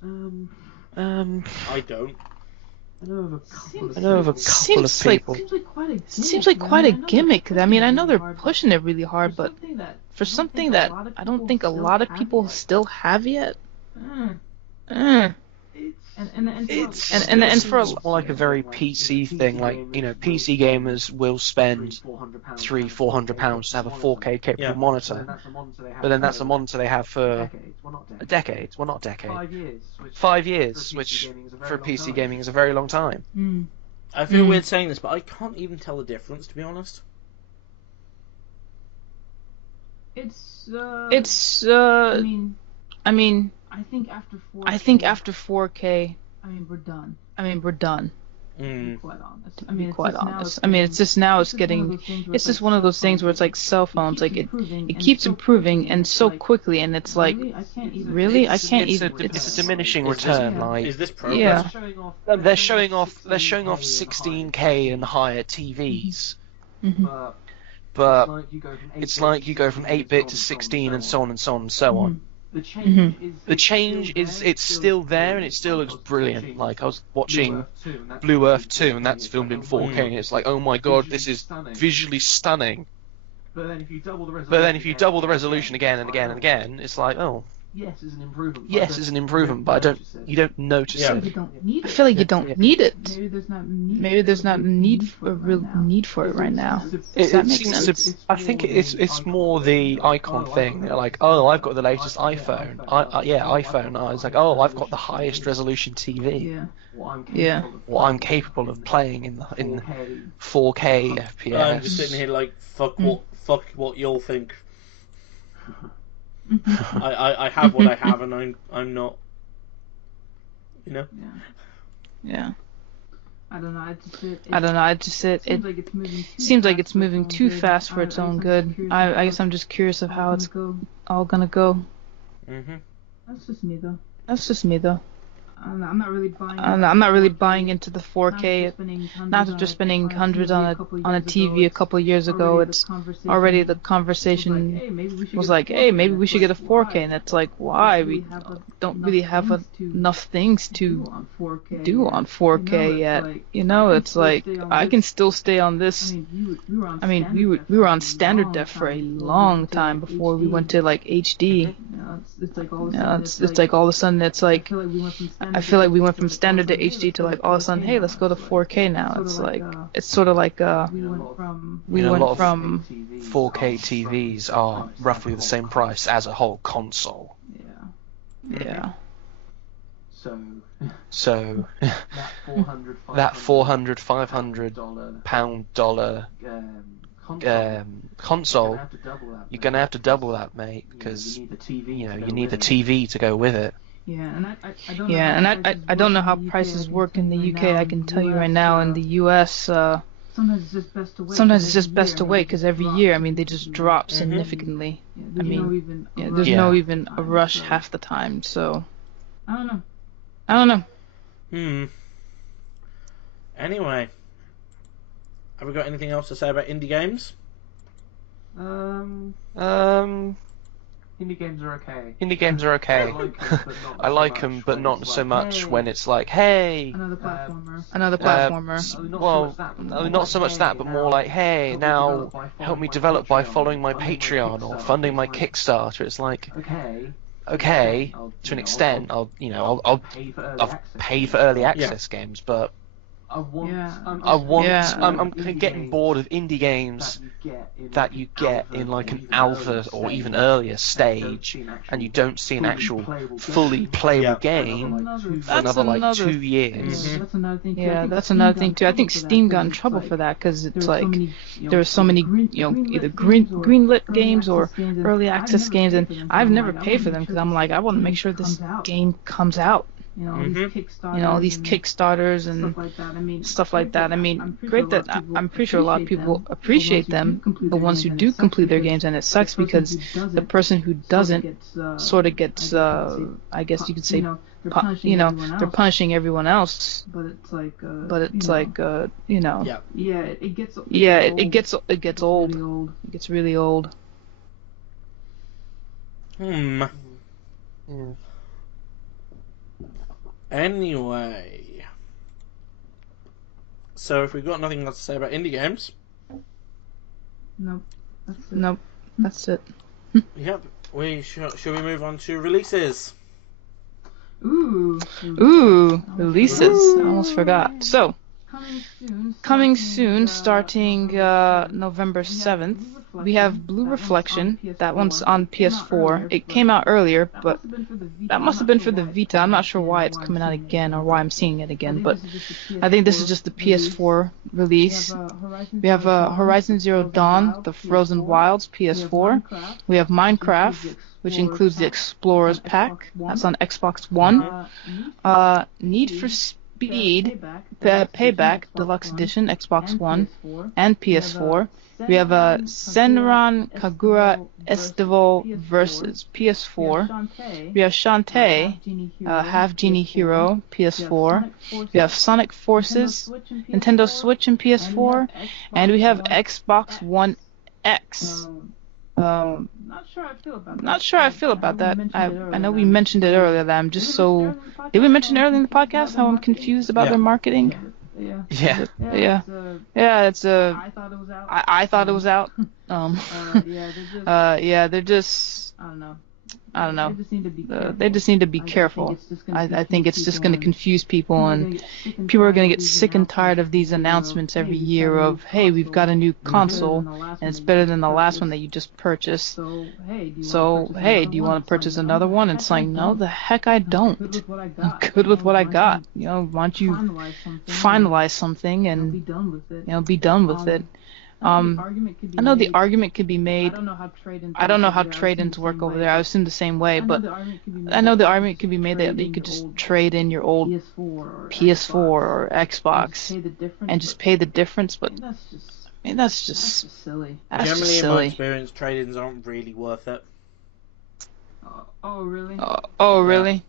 I don't. I know of a couple of people. Seems like quite a gimmick. I mean, I know they're pushing it really hard, but for something that I don't think a lot of people still have yet. It's more like a very PC thing. Like, PC gamers will spend £300-400 to have a 4K capable monitor, but then that's a monitor they have for a decade. Well, not a decade. 5 years, which for PC gaming is a very long time. I feel weird saying this, but I can't even tell the difference, to be honest. I mean, I think after 4K, we're done. we're done. To be quite honest. To be quite honest. It's just one of those things where it's like cell phones, like it keeps improving and so quickly, and it's like, really? I can't even. It's a diminishing return. Like, is this progress? Yeah. They're showing off 16K and higher TVs. But it's like you go from 8-bit to 16 and so on and so on and so on. The change is, it's still there and it still looks brilliant. Like, I was watching Blue Earth 2 and that's filmed in 4K and it's like, oh my god, this is visually stunning. But then if you double the resolution again and again and again, it's like, oh, yes, it's an improvement, but you don't notice it. I feel like you don't need it. Maybe there's not a real need for it right now. Does that make sense? I think it's more the icon thing. They're like, oh, I've got the latest iPhone. iPhone. I was like, oh, I've got the highest resolution TV. Yeah. What I'm capable of playing in 4K FPS. I'm just sitting here like, fuck what you'll think. I have what I have, and I'm not, Yeah. I don't know. It seems like it's moving too fast for its own good. I guess I'm just curious of how it's all gonna go. That's just me though. I'm not really buying into the 4K. Not after spending hundreds on a TV a couple of years ago. It's already the conversation was like, hey, maybe we should get a 4K, and it's like, why? We don't really have enough things to do on 4K yet. It's like, I can still stay on this. We were on standard def for a long time before we went to like HD. It's like all of a sudden it's like, I feel like we went from standard to HD to like all of a sudden, hey, let's go to 4K now. It's like, it's sort of like we went from 4K TVs are roughly the same price as a whole console. Yeah. So that $400-500 pound dollar console, you're gonna have to double that, mate, because you need the TV to go with it. I don't know how prices work in the UK. I can tell you right now, in the US, sometimes it's just best to wait because every year, I mean, they just drop significantly. I mean, there's no even a rush half the time. So I don't know. Anyway, have we got anything else to say about indie games? Indie games are okay. Indie games are okay. I like them, but not so much when it's like, hey, another platformer. Well, not so much that, but more like, hey, now help me develop by following my Patreon or funding my Kickstarter. It's like, okay, to an extent, I'll pay for early access games, but I'm getting bored of indie games that you get in like an alpha or even earlier stage, and you don't see an actual fully playable game for another like 2 years. That's another thing too. I think Steam got in trouble for that because it's like there are so many, either greenlit games or early access games, and I've never paid for them because I'm like, I want to make sure this game comes out. These Kickstarters and stuff like that. I mean, great that I'm pretty sure a lot of people appreciate them, the ones who do complete their games, and it sucks because the person who doesn't sort of gets, I guess you could say, they're punishing everyone else. But it's like, it gets old. It gets really old. Anyway, so if we've got nothing else to say about indie games, nope, that's it. Yep, should we move on to releases? Ooh, releases. I almost forgot. So, coming soon, starting November 7th, we have Blue Reflection. That one's on PS4. It came out earlier, but that must have been for the Vita. I'm not sure why it's coming out again or why I'm seeing it again, but I think this is just the PS4 release. We have Horizon Zero Dawn, The Frozen Wilds, PS4. We have Minecraft, which includes the Explorers Pack. That's on Xbox One. Need for Speed Payback Deluxe Edition, Xbox One and PS4. We have Senran Kagura Estival vs. PS4. We have Shantae, Half Genie Hero, PS4. We have Sonic Forces, Nintendo Switch and PS4. And we have Xbox One X. Not sure I feel about that. I know we mentioned it earlier that I'm just so... Did we mention earlier in the podcast how I'm confused about their marketing? Yeah. It's I thought it was out. They're just I don't know. They just need to be careful. I think it's just going to confuse people, and people are going to get sick and tired of these announcements every year of, hey, we've got a new console, and it's better than the last one that you just purchased. So, hey, do you want to purchase another one? And it's like, no, the heck I don't. I'm good with what I got. Why don't you finalize something and, be done with it. I know the argument could be made. I don't know how trade-ins work over there. I assume the same way, but I know the argument could be made that you could just trade in your old PS4 or Xbox and just pay the difference. But that's just silly. Generally, in my experience, trade-ins aren't really worth it. Oh, really? Oh, really?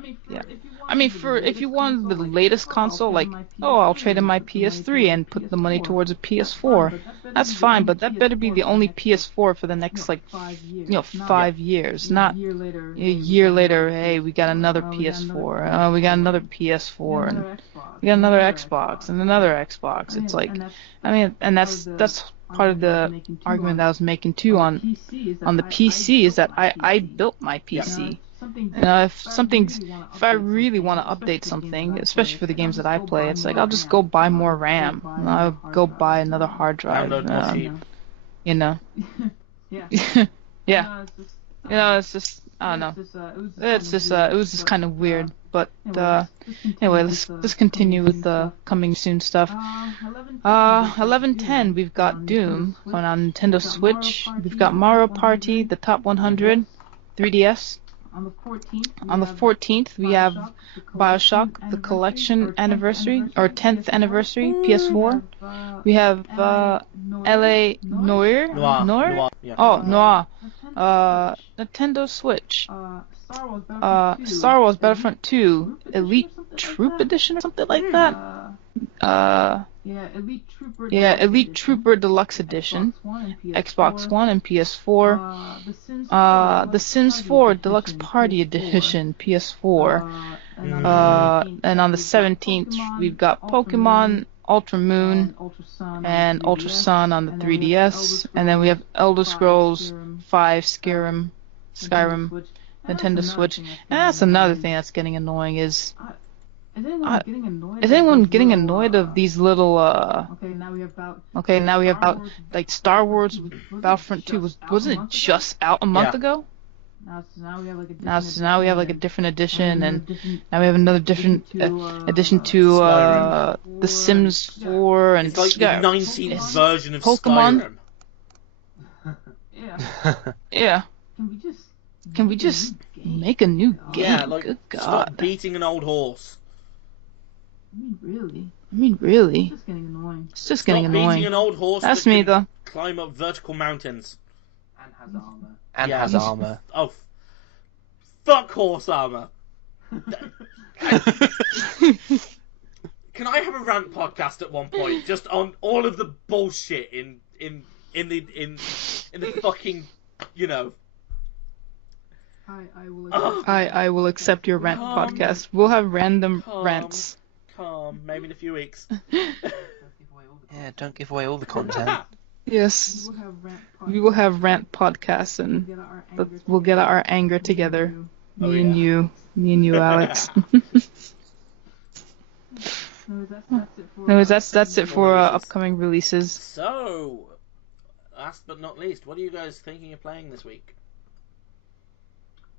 If you want the latest console, like, I'll trade in my PS3 and put the money towards a PS4. That's fine, but that better be the only PS4 for the next 5 years, not a year later. Hey, we got another PS4. We got another PS4, and we got another Xbox and another Xbox. It's like, and that's part of the argument that I was making too on the PC is that I built my PC. If I really want to update something, especially for the games that I play, it's like I'll just go buy more RAM. I'll go buy another hard drive. Yeah. It's just I don't know. It was just kind of weird. But anyway, let's continue with the coming soon stuff. 11/10, we've got Doom on Nintendo Switch. We've got Mario Party, the Top 100, 3DS. On the 14th, we have BioShock, the Collection Anniversary, or 10th Anniversary, PS4. We have LA Noir? Yeah. Oh, Noir. Nintendo Switch. Star Wars Battlefront 2, Elite Troop Edition or something like that. Elite Trooper Deluxe Edition, Xbox One and PS4. The Sims 4 Deluxe Party Edition, PS4. And on the 17th, we've got Pokemon Ultra Moon and Ultra Sun on the 3DS. And then we have Elder Scrolls 5 Skyrim, Nintendo Switch. And that's another thing that's getting annoying is anyone getting annoyed of these little Okay, now we have about like Star Wars Battlefront 2 wasn't it just out a month ago? Now we have like a different edition, and now we have another different addition to The Sims 4 and it's like the 19th version of Pokemon. Skyrim. Yeah. Can we just make a new game? Yeah, like Good God. stop beating an old horse. I mean, really? It's just getting Stop annoying. beating an old horse. That's that me, can though. Climb up vertical mountains. And has armor. Oh, fuck horse armor. Can I have a rant podcast at one point, just on all of the bullshit in the fucking, you know. I will accept your rant podcast. We'll have random rants. Maybe in a few weeks. Yeah, don't give away all the content. Yes, we will have rant podcasts, and we'll get our anger together. Me and you, Alex. No, that's it for upcoming releases. So, last but not least, what are you guys thinking of playing this week?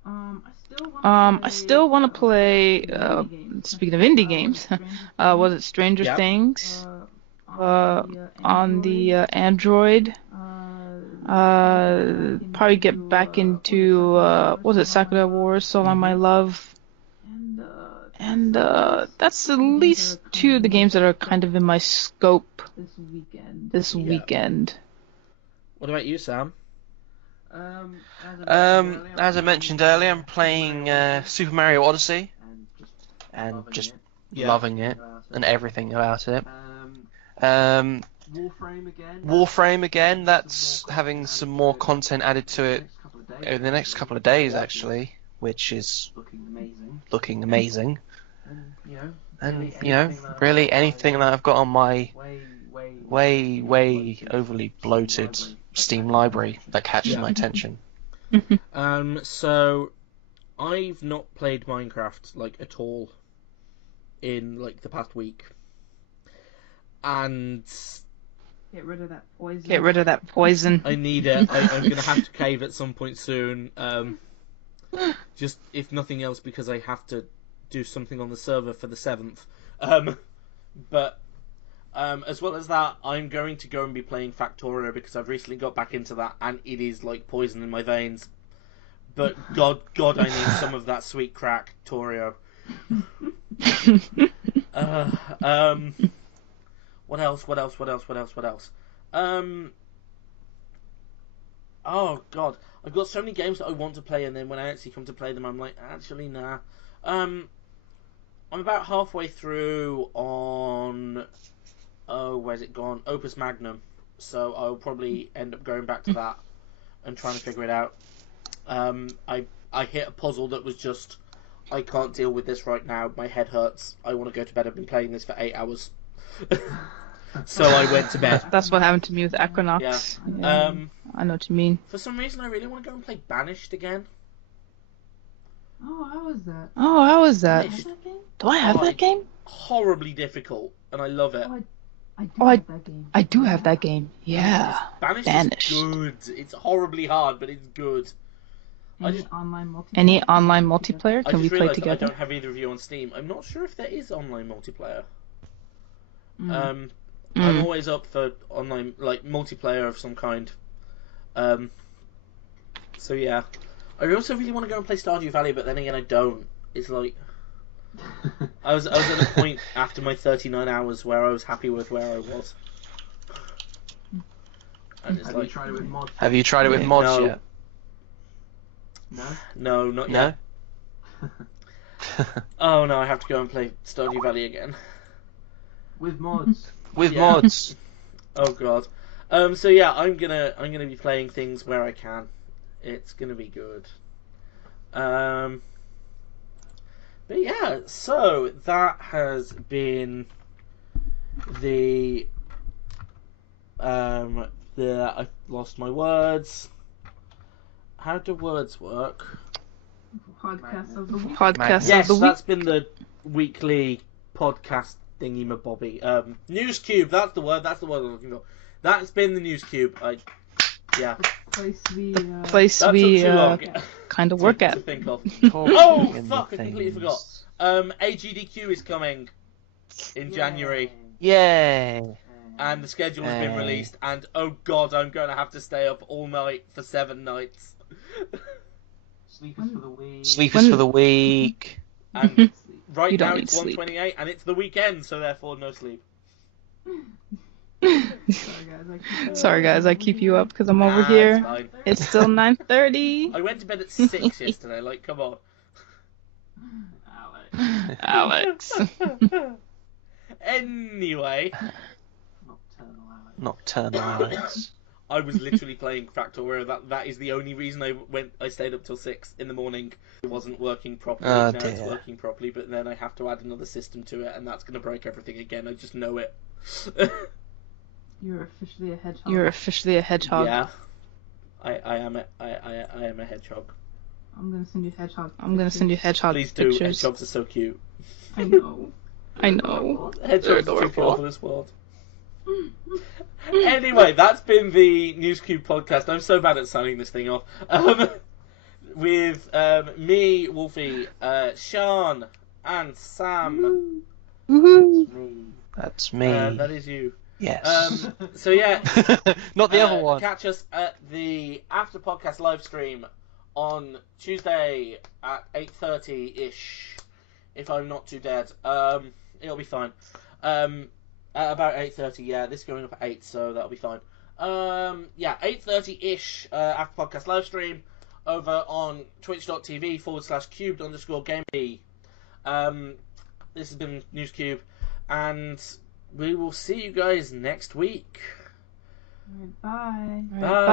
I still want to play. Speaking of indie games, was it Stranger Things? On the Android. Probably get back into was it Sakura Wars, Soul on My Love, and that's at least two of the games that are kind of in my scope this weekend. What about you, Sam? As I mentioned earlier, I'm playing Super Mario Odyssey, and just loving it and everything about it. Warframe again. That's having some more content added to it over the next couple of days, actually, which is looking amazing. And really anything that I've got on my way overly bloated Steam library that catches my attention. So I've not played Minecraft like at all in like the past week, and get rid of that poison. I need it. I'm gonna have to cave at some point soon. Just if nothing else, because I have to do something on the server for the 7th. But as well as that, I'm going to go and be playing Factorio because I've recently got back into that, and it is like poison in my veins. But God, I need some of that sweet crack, Torio. What else? Oh God, I've got so many games that I want to play, and then when I actually come to play them, I'm like, actually, nah. I'm about halfway through on, where's it gone? Opus Magnum. So I'll probably end up going back to that and trying to figure it out. I hit a puzzle that was just, I can't deal with this right now. My head hurts. I want to go to bed. I've been playing this for 8 hours. So I went to bed. That's what happened to me with Equinox. Yeah. I know what you mean. For some reason, I really want to go and play Banished again. Oh, how was that? Banished. Do I have that game? Horribly difficult, and I love it. I do have that game. Yeah. Banished is good. It's horribly hard, but it's good. Any online multiplayer? Can we play I together? don't have either of you on Steam. I'm not sure if there is online multiplayer. I'm always up for online, like, multiplayer of some kind. So yeah. I also really want to go and play Stardew Valley, but then again I don't. It's like... I was at a point after my 39 hours where I was happy with where I was. And it's Have you tried it with mods? Have you tried it with mods yet? No? No, not yet. Oh no, I have to go and play Stardew Valley again. With mods? With mods. Oh god. So yeah, I'm gonna be playing things where I can. It's gonna be good. But yeah, so that has been the I've lost my words. How do words work? Podcast of the week. Yes, that's been the weekly podcast thingy-mabobby. NewsCube, that's the word I'm looking for. That's been the NewsCube. Yeah. Place we kind of work at. To think of. Oh fuck! I completely forgot. AGDQ is coming in January. Yay! And the schedule has been released. And oh god, I'm going to have to stay up all night for 7 nights. Sleepers for the week. Sleepers for the week. And right now it's 1:28, and it's the weekend, so therefore no sleep. Sorry guys, I keep you up because I'm over here. It's still 9:30. I went to bed at 6 yesterday. Like, come on, Alex. Anyway, Nocturnal Alex. I was literally playing Factorio. That is the only reason I stayed up till 6 in the morning. It wasn't working properly. Now it's working properly, but then I have to add another system to it, and that's going to break everything again. I just know it. You're officially a hedgehog. Yeah, I am a hedgehog. I'm gonna send you hedgehog. Please do. Pictures. Hedgehogs are so cute. I know. Hedgehogs are too cool for this world. Anyway, that's been the NewsCube podcast. I'm so bad at signing this thing off. With me, Wolfie, Sian and Sam. That's me. That is you. Yes. So yeah, not the other one. Catch us at the after podcast live stream on Tuesday at 8:30 ish. If I'm not too dead, it'll be fine. At about 8:30. Yeah, this is going up at 8, so that'll be fine. 8:30 ish after podcast live stream over on twitch.tv/cubed_game. This has been NewsCube, and we will see you guys next week. Bye. Bye.